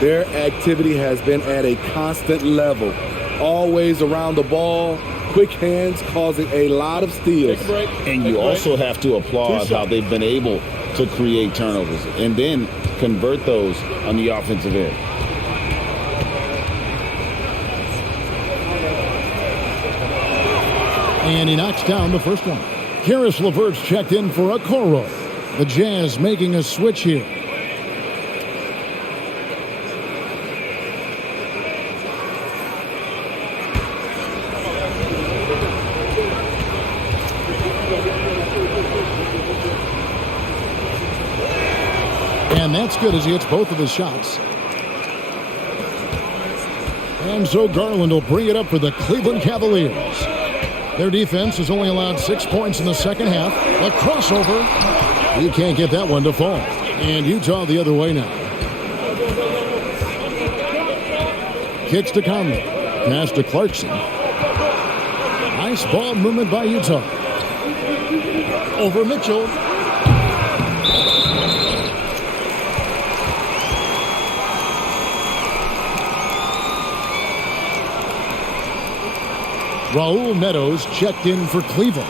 Their activity has been at a constant level. Always around the ball. Quick hands causing a lot of steals. Take a break. And you also have to applaud how they've been able to create turnovers and then convert those on the offensive end. And he knocks down the first one. Karis LeVert's checked in for Okoro. The Jazz making a switch here. And that's good as he hits both of his shots. And so Garland will bring it up for the Cleveland Cavaliers. Their defense has only allowed 6 points in the second half. A crossover. He can't get that one to fall. And Utah the other way now. Kicks to Conley. Pass to Clarkson. Nice ball movement by Utah. Over Mitchell. Raul Netos checked in for Cleveland.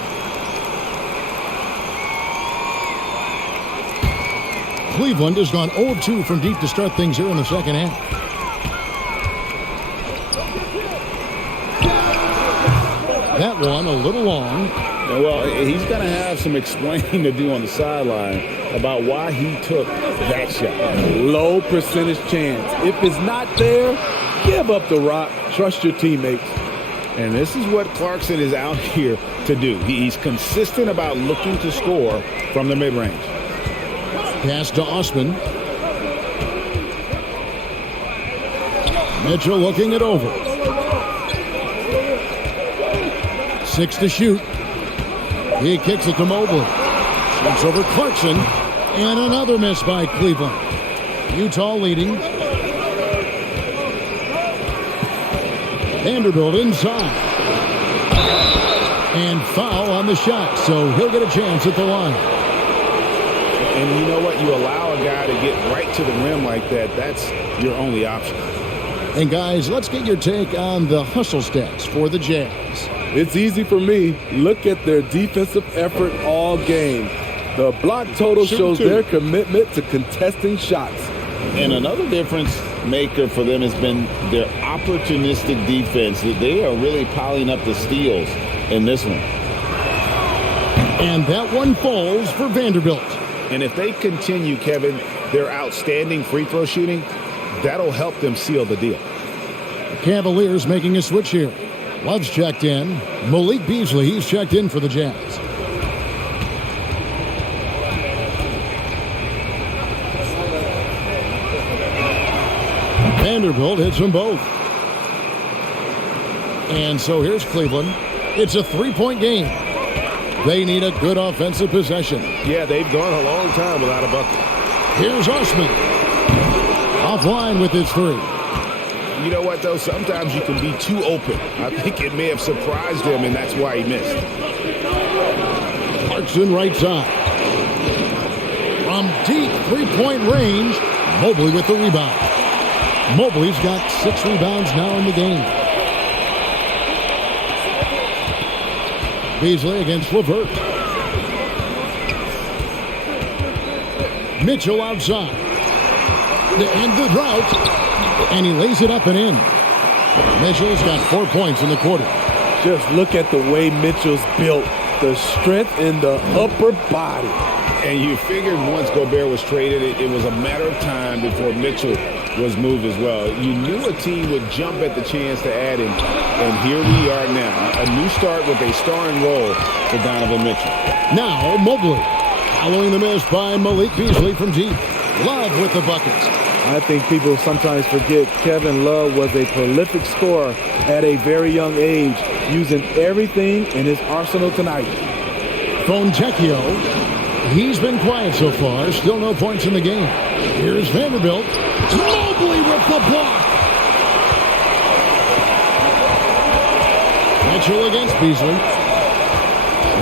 Cleveland has gone 0-2 from deep to start things here in the second half. That one a little long. Well, he's going to have some explaining to do on the sideline about why he took that shot. Low percentage chance. If it's not there, give up the rock. Trust your teammates. And this is what Clarkson is out here to do. He's consistent about looking to score from the mid-range. Pass to Osman. Mitchell looking it over. 6 to shoot. He kicks it to Mobley. Shoots over Clarkson. And another miss by Cleveland. Utah leading. Vanderbilt inside. And foul on the shot, so he'll get a chance at the line. And you know what? You allow a guy to get right to the rim like that, that's your only option. And guys, let's get your take on the hustle stats for the Jazz. It's easy for me. Look at their defensive effort all game. The block total shows their commitment to contesting shots. And another difference maker for them has been their opportunistic defense. They are really piling up the steals in this one. And that one falls for Vanderbilt. And if they continue, Kevin, their outstanding free throw shooting, that'll help them seal the deal. Cavaliers making a switch here. Love's checked in. Malik Beasley, he's checked in for the Jazz. Vanderbilt hits them both. And so here's Cleveland. It's a three-point game. They need a good offensive possession. Yeah, they've gone a long time without a bucket. Here's Osman. Offline with his three. You know what, though? Sometimes you can be too open. I think it may have surprised him, and that's why he missed. Clarkson right side. From deep three-point range, Mobley with the rebound. Mobley's got 6 rebounds now in the game. Beasley against LeVert. Mitchell outside. To end the drought. And he lays it up and in. Mitchell's got 4 points in the quarter. Just look at the way Mitchell's built. The strength in the upper body. And you figured once Gobert was traded, it was a matter of time before Mitchell was moved as well. You knew a team would jump at the chance to add him. And here we are now. A new start with a starring role for Donovan Mitchell. Now Mobley. Following the miss by Malik Beasley from deep. Love with the buckets. I think people sometimes forget Kevin Love was a prolific scorer at a very young age, using everything in his arsenal tonight. Fontecchio, he's been quiet so far. Still no points in the game. Here's Vanderbilt. Mobley with the block. Mitchell against Beasley.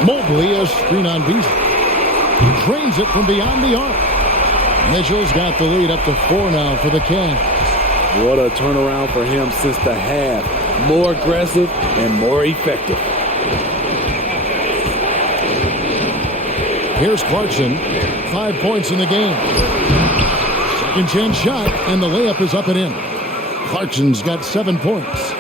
Mobley a screen on Beasley. He drains it from beyond the arc. Mitchell's got the lead up to 4 now for the Cavs. What a turnaround for him since the half. More aggressive and more effective. Here's Clarkson. 5 points in the game. Second chance shot, and the layup is up and in. Clarkson's got 7 points.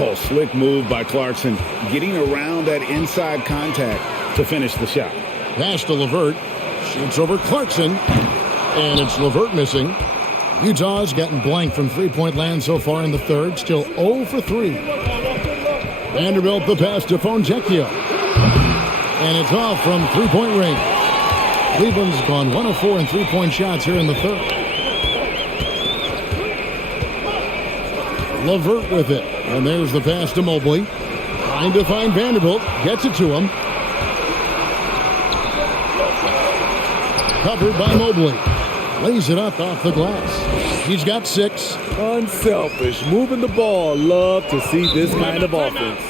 Oh, slick move by Clarkson. Getting around that inside contact to finish the shot. Pass to LeVert. Shoots over Clarkson. And it's LeVert missing. Utah's gotten blank from three-point land so far in the third. Still 0 for 3. Vanderbilt the pass to Fontecchio. And it's off from three-point range. Cleveland's gone 1 of 4 in three-point shots here in the third. LeVert with it. And there's the pass to Mobley. Trying to find Vanderbilt. Gets it to him. Covered by Mobley. Lays it up off the glass. He's got 6. Unselfish. Moving the ball. Love to see this kind of offense.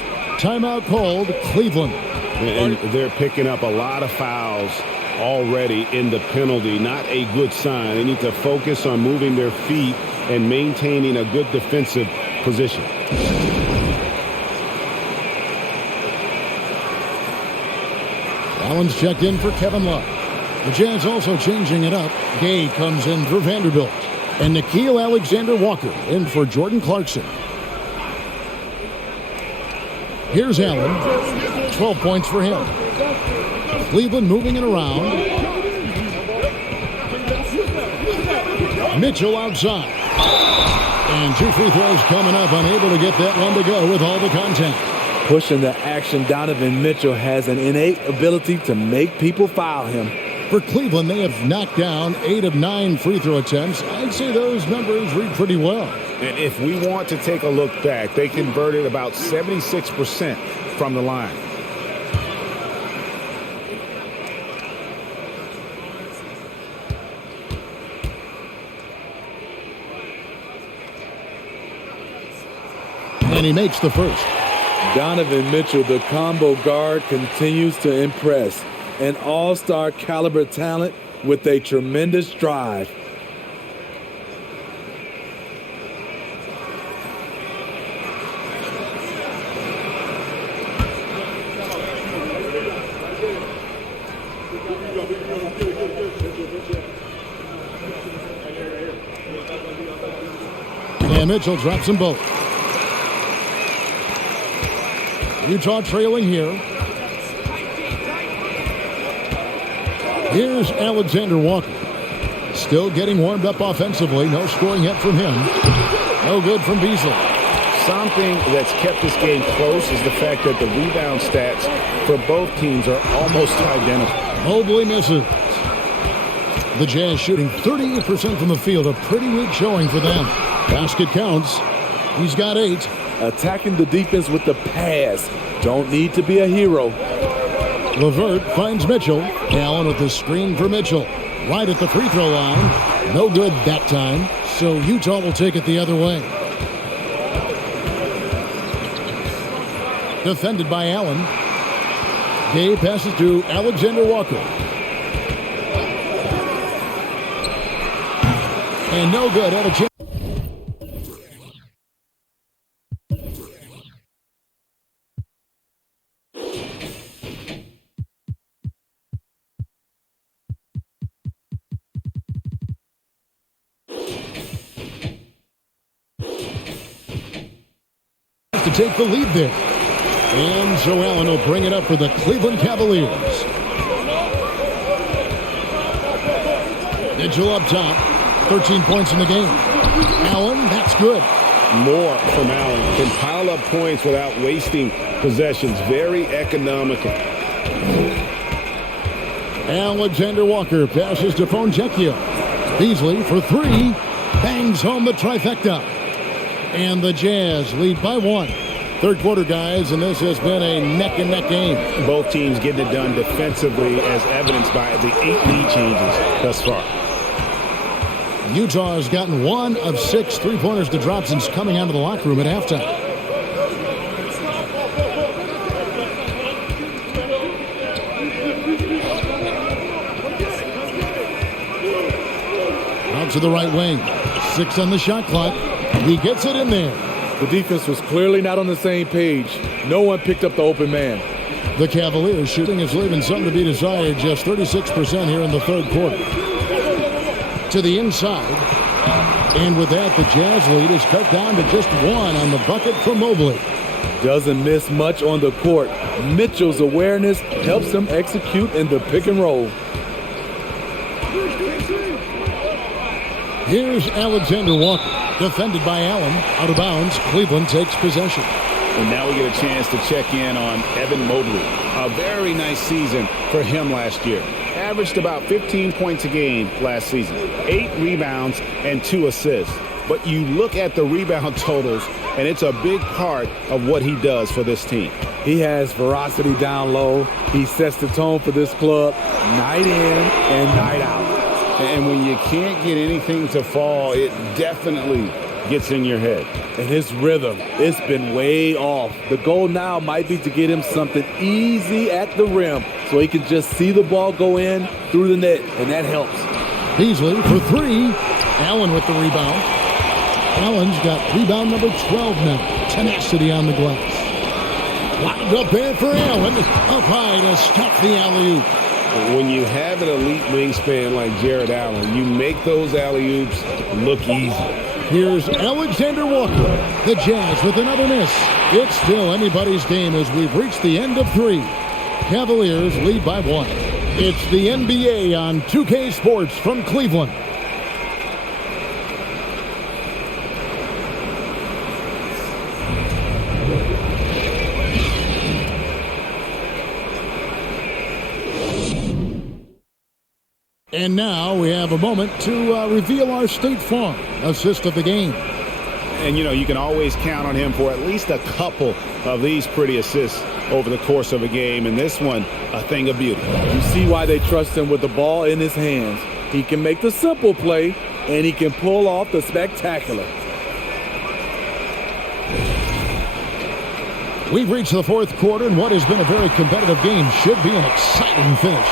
Timeout called. Cleveland. And they're picking up a lot of fouls already in the penalty. Not a good sign. They need to focus on moving their feet and maintaining a good defensive position. Allen's checked in for Kevin Love. The Jazz also changing it up. Gay comes in for Vanderbilt. And Nickeil Alexander-Walker in for Jordan Clarkson. Here's Allen. 12 points for him. Cleveland moving it around. Mitchell outside. And 2 free throws coming up. Unable to get that one to go with all the contact. Pushing the action, Donovan Mitchell has an innate ability to make people foul him. For Cleveland, they have knocked down 8 of 9 free throw attempts. I'd say those numbers read pretty well. And if we want to take a look back, they converted about 76% from the line. And he makes the first. Donovan Mitchell, the combo guard, continues to impress. An all-star caliber talent with a tremendous drive. And Mitchell drops them both. Utah trailing here. Here's Alexander Walker. Still getting warmed up offensively. No scoring yet from him. No good from Beasley. Something that's kept this game close is the fact that the rebound stats for both teams are almost identical. Mobley misses. The Jazz shooting 38% from the field. A pretty weak showing for them. Basket counts. He's got 8. Attacking the defense with the pass. Don't need to be a hero. LeVert finds Mitchell. Allen with the screen for Mitchell. Right at the free throw line. No good that time. So Utah will take it the other way. Defended by Allen. Gay passes to Alexander Walker. And no good. Out of chance. To take the lead there. And so Allen will bring it up for the Cleveland Cavaliers. Mitchell up top. 13 points in the game. Allen, that's good. More from Allen. Can pile up points without wasting possessions. Very economical. Alexander Walker passes to Foncecchio. Beasley for 3. Bangs home the trifecta. And the Jazz lead by 1. Third quarter, guys, and this has been a neck-and-neck game. Both teams getting it done defensively, as evidenced by the 8 lead changes thus far. Utah has gotten 1 of 6 three-pointers to drop since coming out of the locker room at halftime. Out to the right wing. 6 on the shot clock. He gets it in there. The defense was clearly not on the same page. No one picked up the open man. The Cavaliers shooting is leaving something to be desired. Just 36% here in the third quarter. To the inside. And with that, the Jazz lead is cut down to just 1 on the bucket for Mobley. Doesn't miss much on the court. Mitchell's awareness helps him execute in the pick and roll. Here's Alexander Walker. Defended by Allen. Out of bounds. Cleveland takes possession. And now we get a chance to check in on Evan Mobley. A very nice season for him last year. Averaged about 15 points a game last season. 8 rebounds and 2 assists. But you look at the rebound totals, and it's a big part of what he does for this team. He has ferocity down low. He sets the tone for this club night in and night out. And when you can't get anything to fall, it definitely gets in your head. And his rhythm, it's been way off. The goal now might be to get him something easy at the rim so he can just see the ball go in through the net, and that helps. Beasley for three. Allen with the rebound. Allen's got rebound number 12 now. Tenacity on the glass. Wound up there for Allen. Up high to stop the alley-oop. When you have an elite wingspan like Jared Allen, you make those alley-oops look easy. Here's Alexander Walker. The Jazz with another miss. It's still anybody's game as we've reached the end of three. Cavaliers lead by 1. It's the NBA on 2K Sports from Cleveland. And now we have a moment to reveal our State Farm assist of the game. And, you can always count on him for at least a couple of these pretty assists over the course of a game. And this one, a thing of beauty. You see why they trust him with the ball in his hands. He can make the simple play, and he can pull off the spectacular. We've reached the fourth quarter, and what has been a very competitive game should be an exciting finish.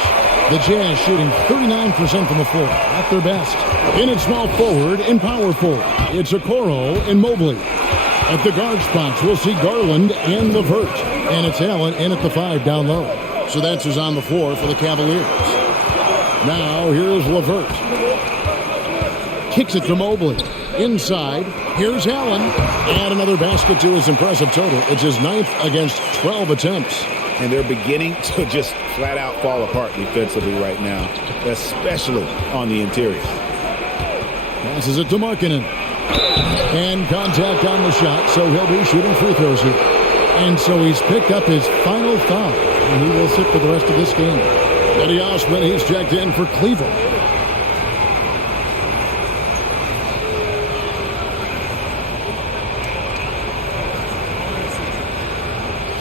The Jazz shooting 39% from the floor, at their best. In at small forward and power forward, it's Okoro and Mobley. At the guard spots, we'll see Garland and LeVert. And it's Allen in at the 5 down low. So that's who's on the floor for the Cavaliers. Now here's LeVert. Kicks it to Mobley. Inside, here's Allen. And another basket to his impressive total. It's his 9th against 12 attempts. And they're beginning to just flat out fall apart defensively right now, especially on the interior. Passes it to Markkanen. And contact on the shot, so he'll be shooting free throws here. And so he's picked up his final foul, and he will sit for the rest of this game. Eddie Osman, he's checked in for Cleveland.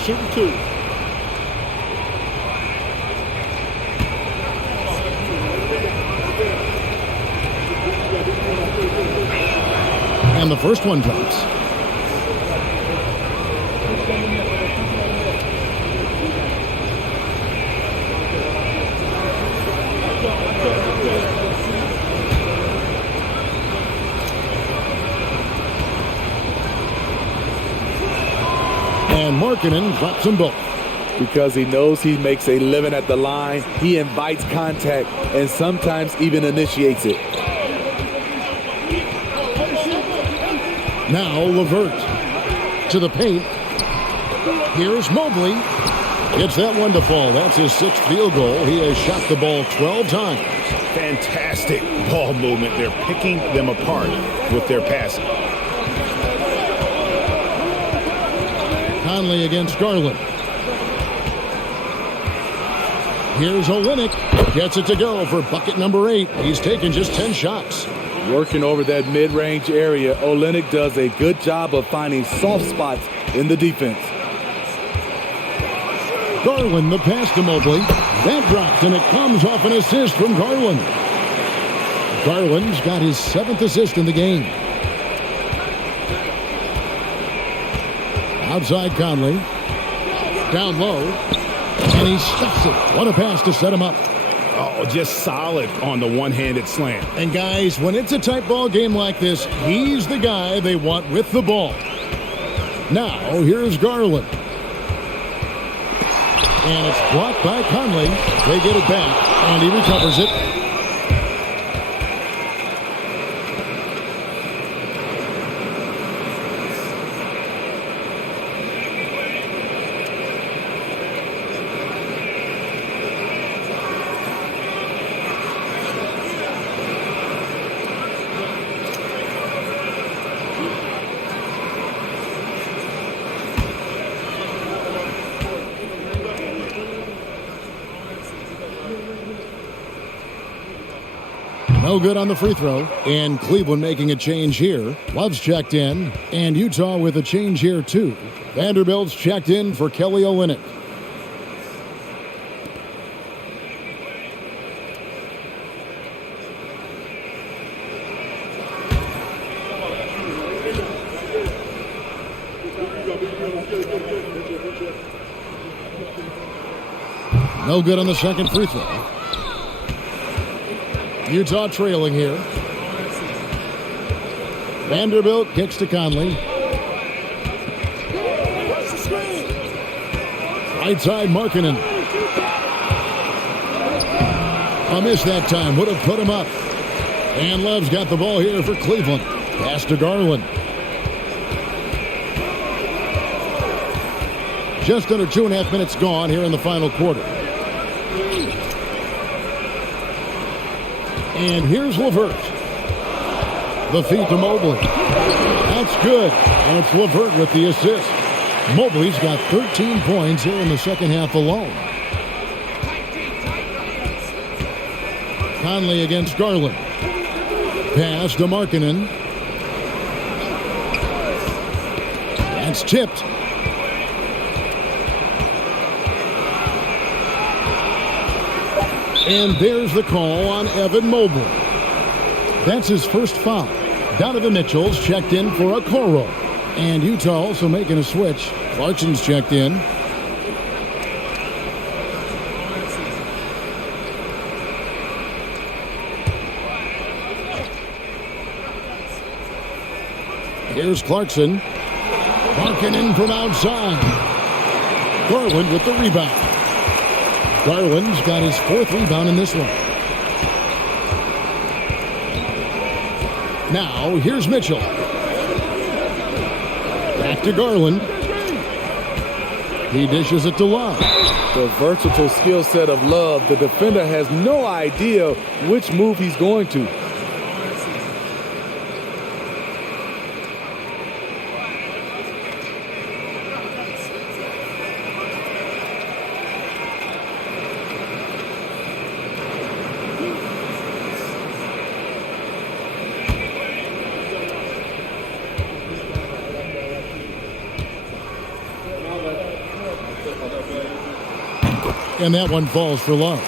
Shooting 2. And the first one drops. And Markkanen drops them both. Because he knows he makes a living at the line, he invites contact and sometimes even initiates it. Now LeVert to the paint. Here's Mobley. Gets that one to fall. That's his 6th field goal. He has shot the ball 12 times. Fantastic ball movement. They're picking them apart with their passing. Conley against Garland. Here's Olynyk. Gets it to go for bucket number 8. He's taken just 10 shots. Working over that mid-range area, Olynyk does a good job of finding soft spots in the defense. Garland, the pass to Mobley. That dropped, and it comes off an assist from Garland. Garland's got his 7th assist in the game. Outside Conley. Down low. And he stuffs it. What a pass to set him up. Oh, just solid on the one-handed slam. And guys, when it's a tight ball game like this, he's the guy they want with the ball. Now, here's Garland. And it's blocked by Conley. They get it back, and he recovers it. No good on the free throw. And Cleveland making a change here. Love's checked in. And Utah with a change here, too. Vanderbilt's checked in for Kelly Olynyk. No good on the second free throw. Utah trailing here. Vanderbilt kicks to Conley. Right side, Markkanen. A miss that time. Would have put him up. And Love's got the ball here for Cleveland. Pass to Garland. Just under 2.5 minutes gone here in the final quarter. And here's LeVert. The feed to Mobley. That's good. And it's LeVert with the assist. Mobley's got 13 points here in the second half alone. Conley against Garland. Pass to Markkanen. That's tipped. And there's the call on Evan Mobley. That's his first foul. Donovan Mitchell's checked in for a Coro. And Utah also making a switch. Clarkson's checked in. Here's Clarkson. Markkanen from outside. Garland with the rebound. Garland's got his 4th rebound in this one. Now, here's Mitchell. Back to Garland. He dishes it to Love. The versatile skill set of Love. The defender has no idea which move he's going to. And that one falls for Love.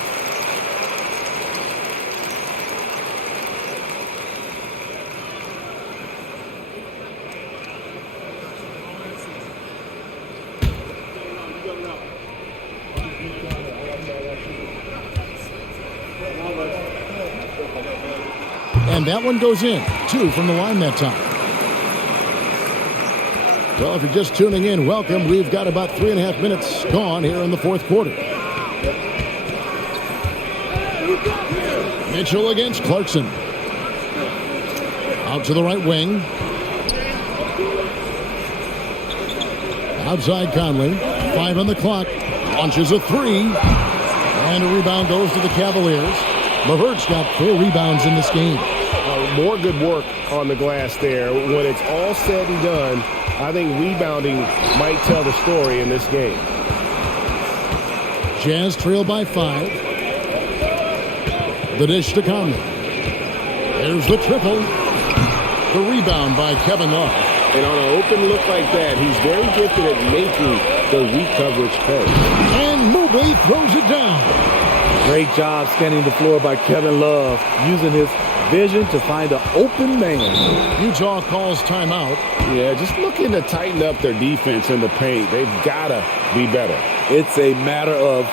And that one goes in. 2 from the line that time. Well, if you're just tuning in, welcome. We've got about 3.5 minutes gone here in the fourth quarter. Mitchell against Clarkson. Out to the right wing. Outside Conley. 5 on the clock. Launches a 3. And a rebound goes to the Cavaliers. LeVert's got 4 rebounds in this game. More good work on the glass there. When it's all said and done, I think rebounding might tell the story in this game. Jazz trail by 5. The dish to Conley. There's the triple. The rebound by Kevin Love. And on an open look like that, he's very gifted at making the weak coverage pay. And Mobley throws it down. Great job scanning the floor by Kevin Love, using his vision to find an open man. Utah calls timeout. Yeah, just looking to tighten up their defense in the paint. They've got to be better. It's a matter of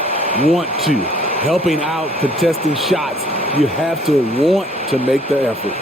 want to. Helping out, contesting shots. You have to want to make the effort.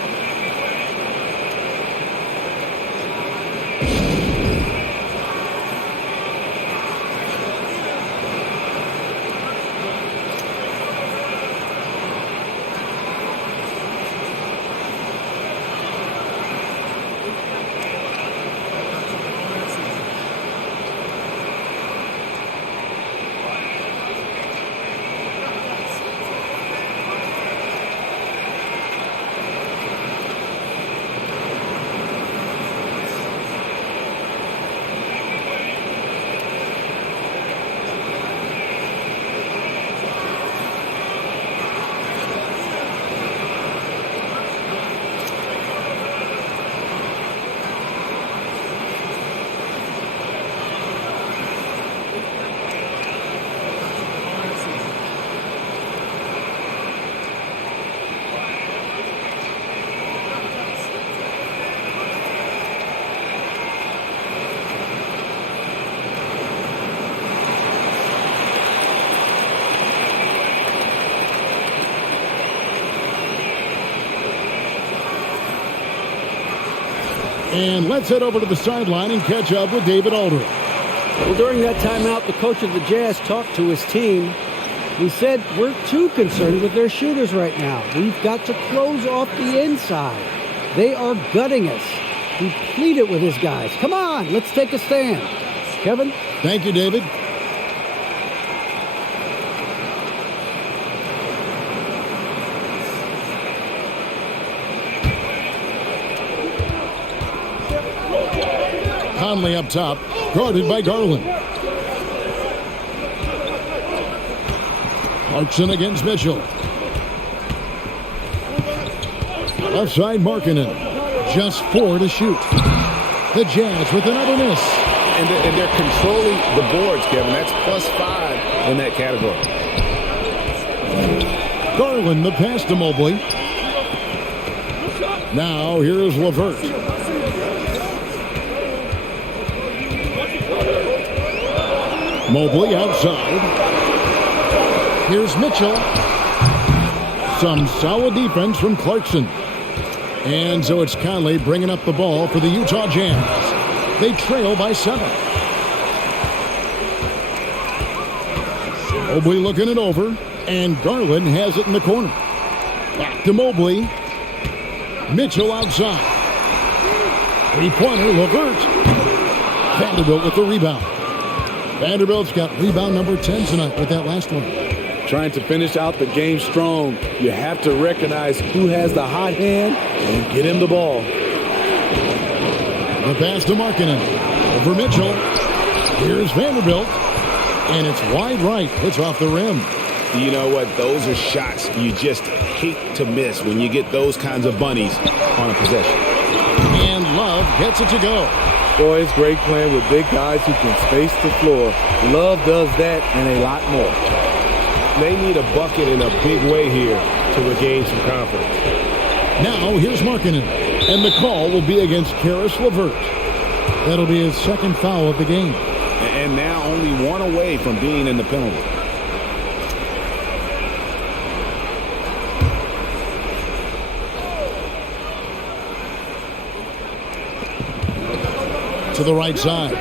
And let's head over to the sideline and catch up with David Aldridge. Well, during that timeout, the coach of the Jazz talked to his team. He said, we're too concerned with their shooters right now. We've got to close off the inside. They are gutting us. He pleaded with his guys. Come on, let's take a stand. Kevin? Thank you, David. Conley up top, guarded by Garland. Clarkson against Mitchell. Left side, Markkanen. Just 4 to shoot. The Jazz with another miss. And they're controlling the boards, Kevin. That's +5 in that category. Garland, the pass to Mobley. Now here's LeVert. Mobley outside. Here's Mitchell. Some solid defense from Clarkson. And so it's Conley bringing up the ball for the Utah Jazz. They trail by 7. Mobley looking it over, and Garland has it in the corner. Back to Mobley. Mitchell outside. 3-pointer, LeVert. Vanderbilt with the rebound. Vanderbilt's got rebound number 10 tonight with that last one. Trying to finish out the game strong, you have to recognize who has the hot hand and get him the ball. The pass to Markkanen. Over Mitchell. Here's Vanderbilt. And it's wide right. It's off the rim. You know what? Those are shots you just hate to miss when you get those kinds of bunnies on a possession. And Love gets it to go. Boy, it's great playing with big guys who can space the floor. Love does that and a lot more. They need a bucket in a big way here to regain some confidence. Now, here's Markkanen. And the call will be against Karis LeVert. That'll be his second foul of the game. And now only 1 away from being in the penalty. To the right side.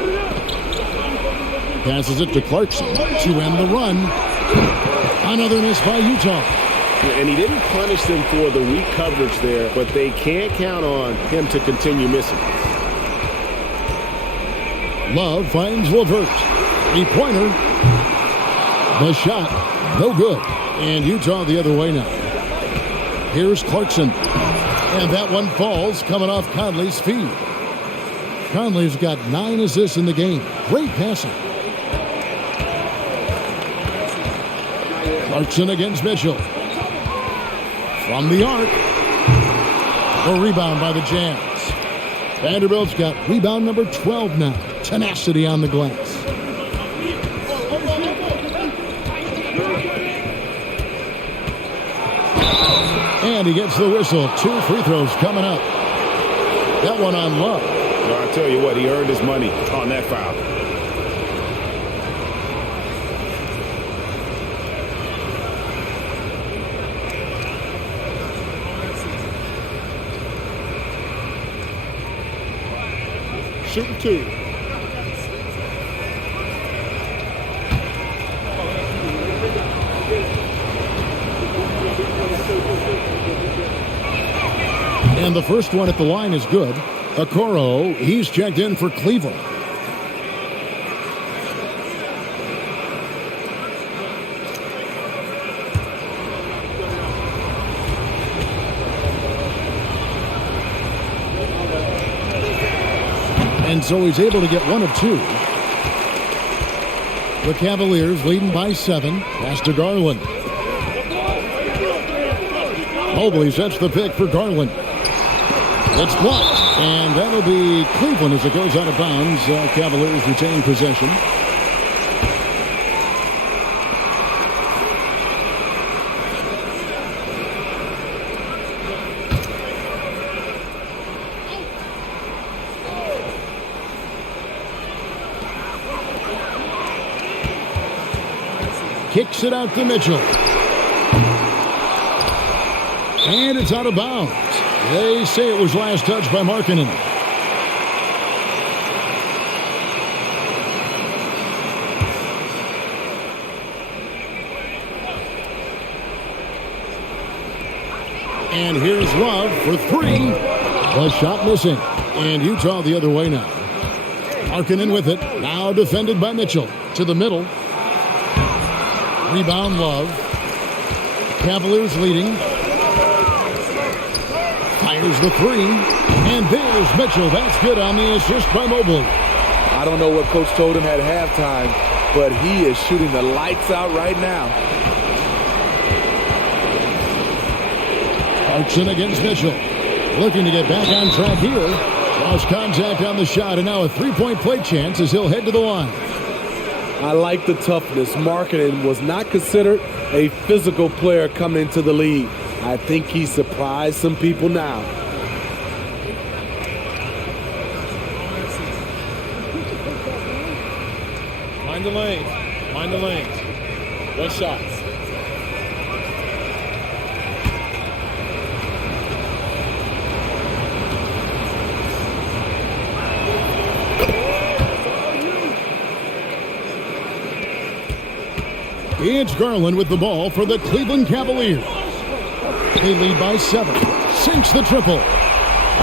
Passes it to Clarkson to end the run. Another miss by Utah. And he didn't punish them for the weak coverage there, but they can't count on him to continue missing. Love finds LeVert. 3-pointer. The shot, no good. And Utah the other way now. Here's Clarkson. And that one falls coming off Conley's feet. Conley's got 9 assists in the game. Great passing. Clarkson against Mitchell. From the arc. A rebound by the Jazz. Vanderbilt's got rebound number 12 now. Tenacity on the glass. And he gets the whistle. 2 free throws coming up. That one on Love. Well, I tell you what, he earned his money on that foul. Shooting 2. And the first one at the line is good. Okoro, he's checked in for Cleveland. And so he's able to get 1 of 2. The Cavaliers leading by 7. Pass to Garland. Mobley sets the pick for Garland. It's blocked, and that'll be Cleveland as it goes out of bounds. Cavaliers retain possession. Kicks it out to Mitchell. And it's out of bounds. They say it was last touched by Markkanen. And here's Love for three. The shot missing. And Utah the other way now. Markkanen with it. Now defended by Mitchell. To the middle. Rebound Love. Cavaliers leading. Fires the three. And there's Mitchell. That's good on the assist by Mobley. I don't know what Coach told him at halftime, but he is shooting the lights out right now. Clarkson against Mitchell. Looking to get back on track here. Lost contact on the shot, and now a three-point play chance as he'll head to the line. I like the toughness. Markkanen was not considered a physical player coming into the league. I think he surprised some people now. Mind the lanes. Mind the lanes. One shot. It's Garland with the ball for the Cleveland Cavaliers. They lead by 7. Sinks the triple.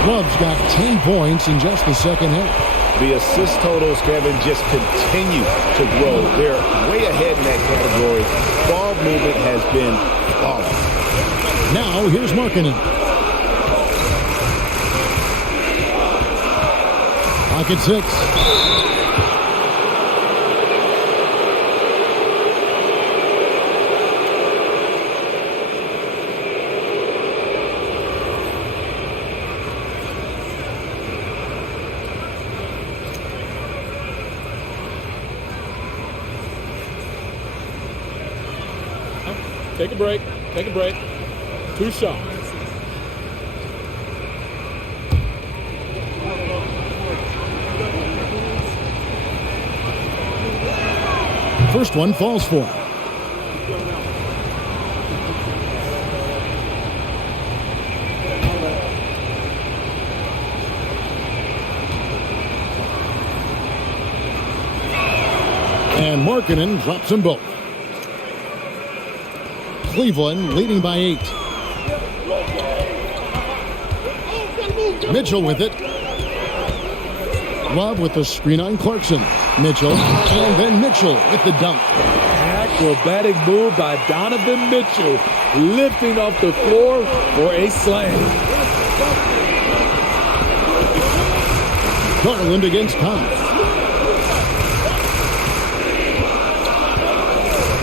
Love's got 10 points in just the second half. The assist totals, Kevin, just continue to grow. They're way ahead in that category. Ball movement has been flawless. Now here's Markkanen. Pocket 6. Take a break. Take a break. 2 shots. First one falls for him. And Markkanen drops them both. Cleveland leading by 8. Mitchell with it. Love with the screen on Clarkson. Mitchell, and then Mitchell with the dunk. Acrobatic move by Donovan Mitchell, lifting off the floor for a slam. Garland against Conley.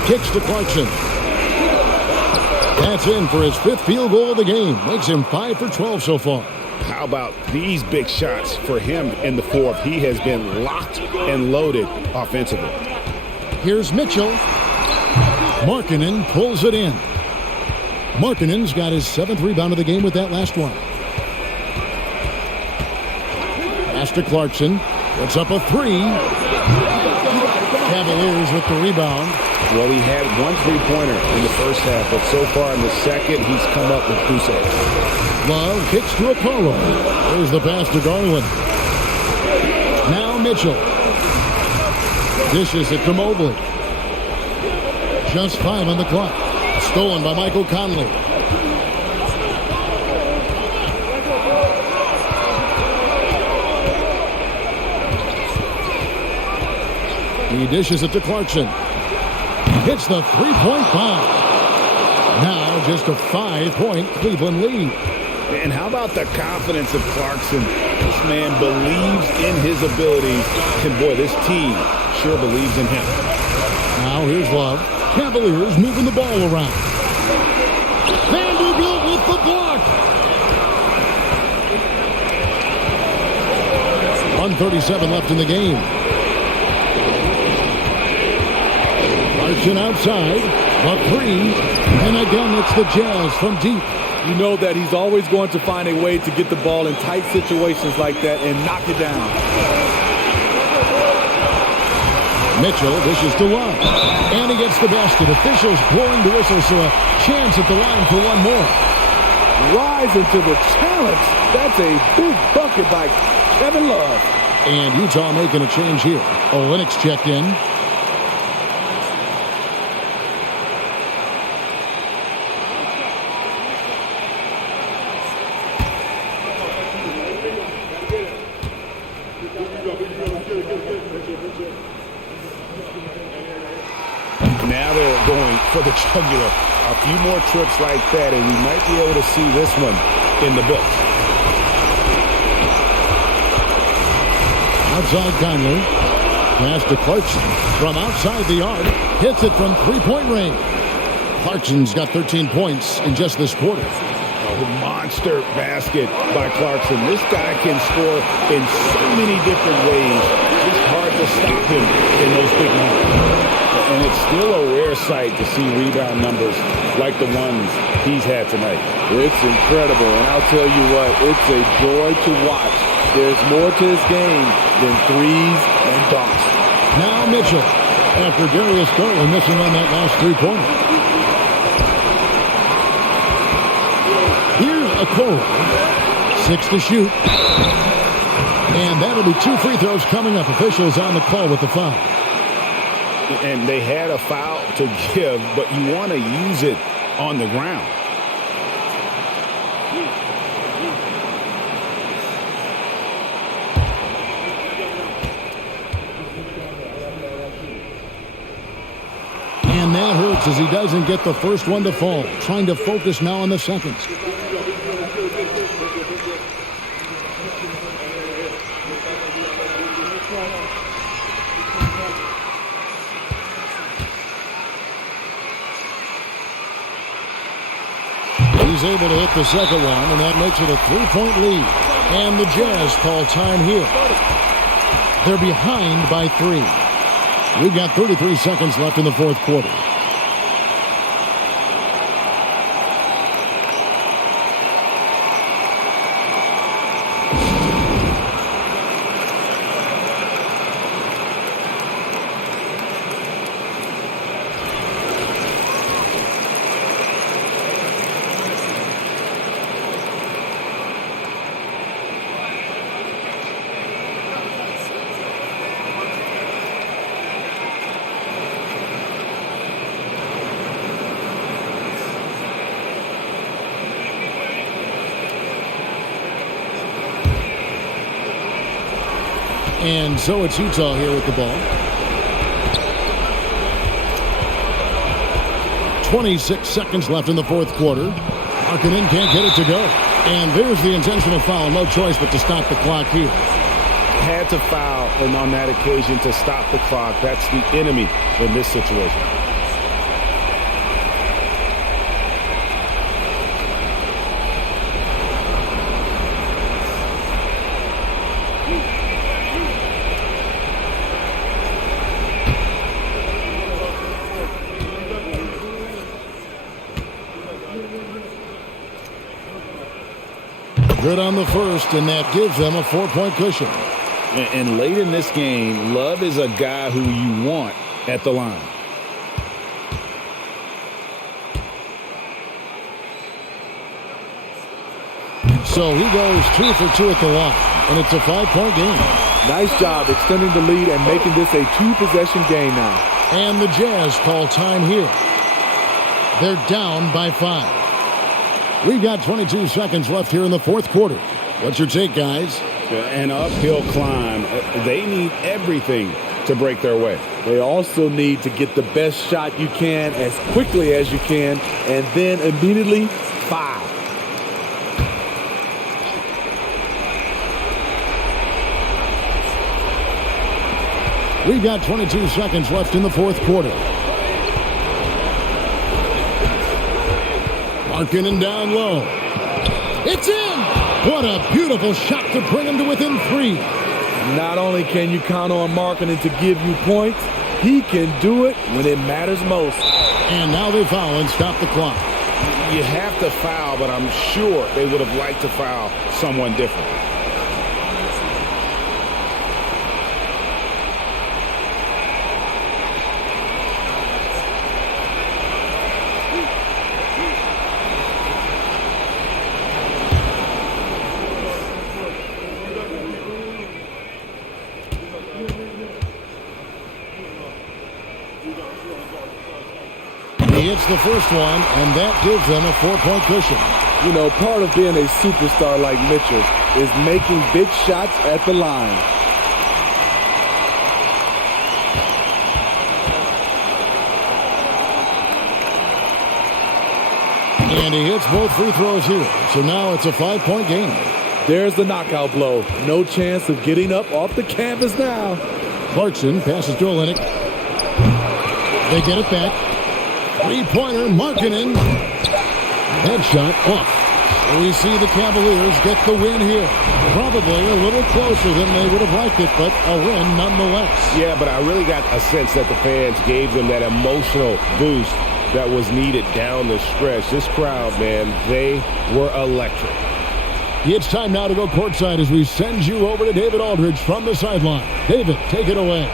Kicks to Clarkson. That's in for his 5th field goal of the game. Makes him 5 for 12 so far. How about these big shots for him in the 4th? He has been locked and loaded offensively. Here's Mitchell. Markkanen pulls it in. Markkanen's got his 7th rebound of the game with that last one. Pass to Clarkson. Puts up a 3. Cavaliers with the rebound. Well, he had 1 3-pointer in the first half, but so far in the second, he's come up with 2 saves. Love kicks to Okoro. There's the pass to Garland. Now Mitchell. Dishes it to Mobley. Just 5 on the clock. Stolen by Michael Conley. He dishes it to Clarkson. Hits the 3-point bomb. Now just a 5-point Cleveland lead. And how about the confidence of Clarkson? This man believes in his abilities. And boy, this team sure believes in him. Now here's Love. Cavaliers moving the ball around. Vanderbilt with the block. 1:37 left in the game. Clarkson outside. A 3. And again, it's the Jazz from deep. You know that he's always going to find a way to get the ball in tight situations like that and knock it down. Mitchell dishes to Love. And he gets the basket. Officials blowing the whistle, so a chance at the line for one more. Rising to the challenge. That's a big bucket by Kevin Love. And Utah making a change here. Olynyk's checked in. for the jugular. A few more trips like that, and we might be able to see this one in the books. Outside Conley. Pass to Clarkson from outside the arc. Hits it from three-point range. Clarkson's got 13 points in just this quarter. A monster basket by Clarkson. This guy can score in so many different ways. It's hard to stop him in those big moments. And it's still a rare sight to see rebound numbers like the ones he's had tonight. It's incredible, and I'll tell you what, it's a joy to watch. There's more to his game than threes and dunks. Now Mitchell, after Darius Garland missing on that last three-pointer. Here's Okoro. 6 to shoot. And that'll be 2 free throws coming up. Officials on the call with the foul. And they had a foul to give, but you want to use it on the ground. And that hurts as he doesn't get the first one to fall. Trying to focus now on the seconds. He's able to hit the second one, and that makes it a 3-point lead. And the Jazz call time here. They're behind by 3. We've got 33 seconds left in the fourth quarter. And so it's Utah here with the ball. 26 seconds left in the fourth quarter. Markkanen can't get it to go. And there's the intentional foul. No choice but to stop the clock here. Had to foul, and on that occasion to stop the clock. That's the enemy in this situation. Good on the first, and that gives them a 4-point cushion. And late in this game, Love is a guy who you want at the line. So he goes 2 for 2 at the line, and it's a 5-point game. Nice job extending the lead and making this a 2-possession game now. And the Jazz call time here. They're down by 5. We've got 22 seconds left here in the fourth quarter. What's your take, guys? An uphill climb. They need everything to break their way. They also need to get the best shot you can as quickly as you can, and then immediately foul. We've got 22 seconds left in the fourth quarter. Markkanen down low. It's in! What a beautiful shot to bring him to within 3. Not only can you count on Markkanen to give you points, he can do it when it matters most. And now they foul and stop the clock. You have to foul, but I'm sure they would have liked to foul someone different. He hits the first one, and that gives them a 4-point cushion. You know, part of being a superstar like Mitchell is making big shots at the line. And he hits both free throws here. So now it's a 5-point game. There's the knockout blow. No chance of getting up off the canvas now. Clarkson passes to Olynyk. They get it back. Three-pointer, Markkanen. That shot off. So we see the Cavaliers get the win here. Probably a little closer than they would have liked it, but a win nonetheless. Yeah, but I really got a sense that the fans gave them that emotional boost that was needed down the stretch. This crowd, man, they were electric. It's time now to go courtside as we send you over to David Aldridge from the sideline. David, take it away.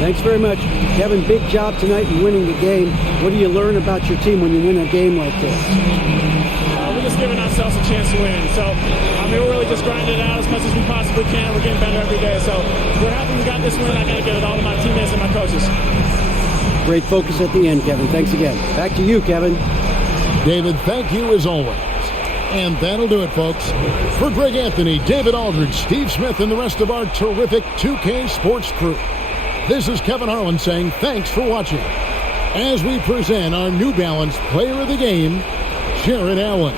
Thanks very much. Kevin, big job tonight in winning the game. What do you learn about your team when you win a game like this? We're just giving ourselves a chance to win. So, we're really just grinding it out as much as we possibly can. We're getting better every day. So, we're happy we got this win. I got to give it all to my teammates and my coaches. Great focus at the end, Kevin. Thanks again. Back to you, Kevin. David, thank you as always. And that'll do it, folks. For Greg Anthony, David Aldridge, Steve Smith, and the rest of our terrific 2K Sports crew, this is Kevin Harlan saying thanks for watching as we present our New Balance Player of the Game, Jared Allen.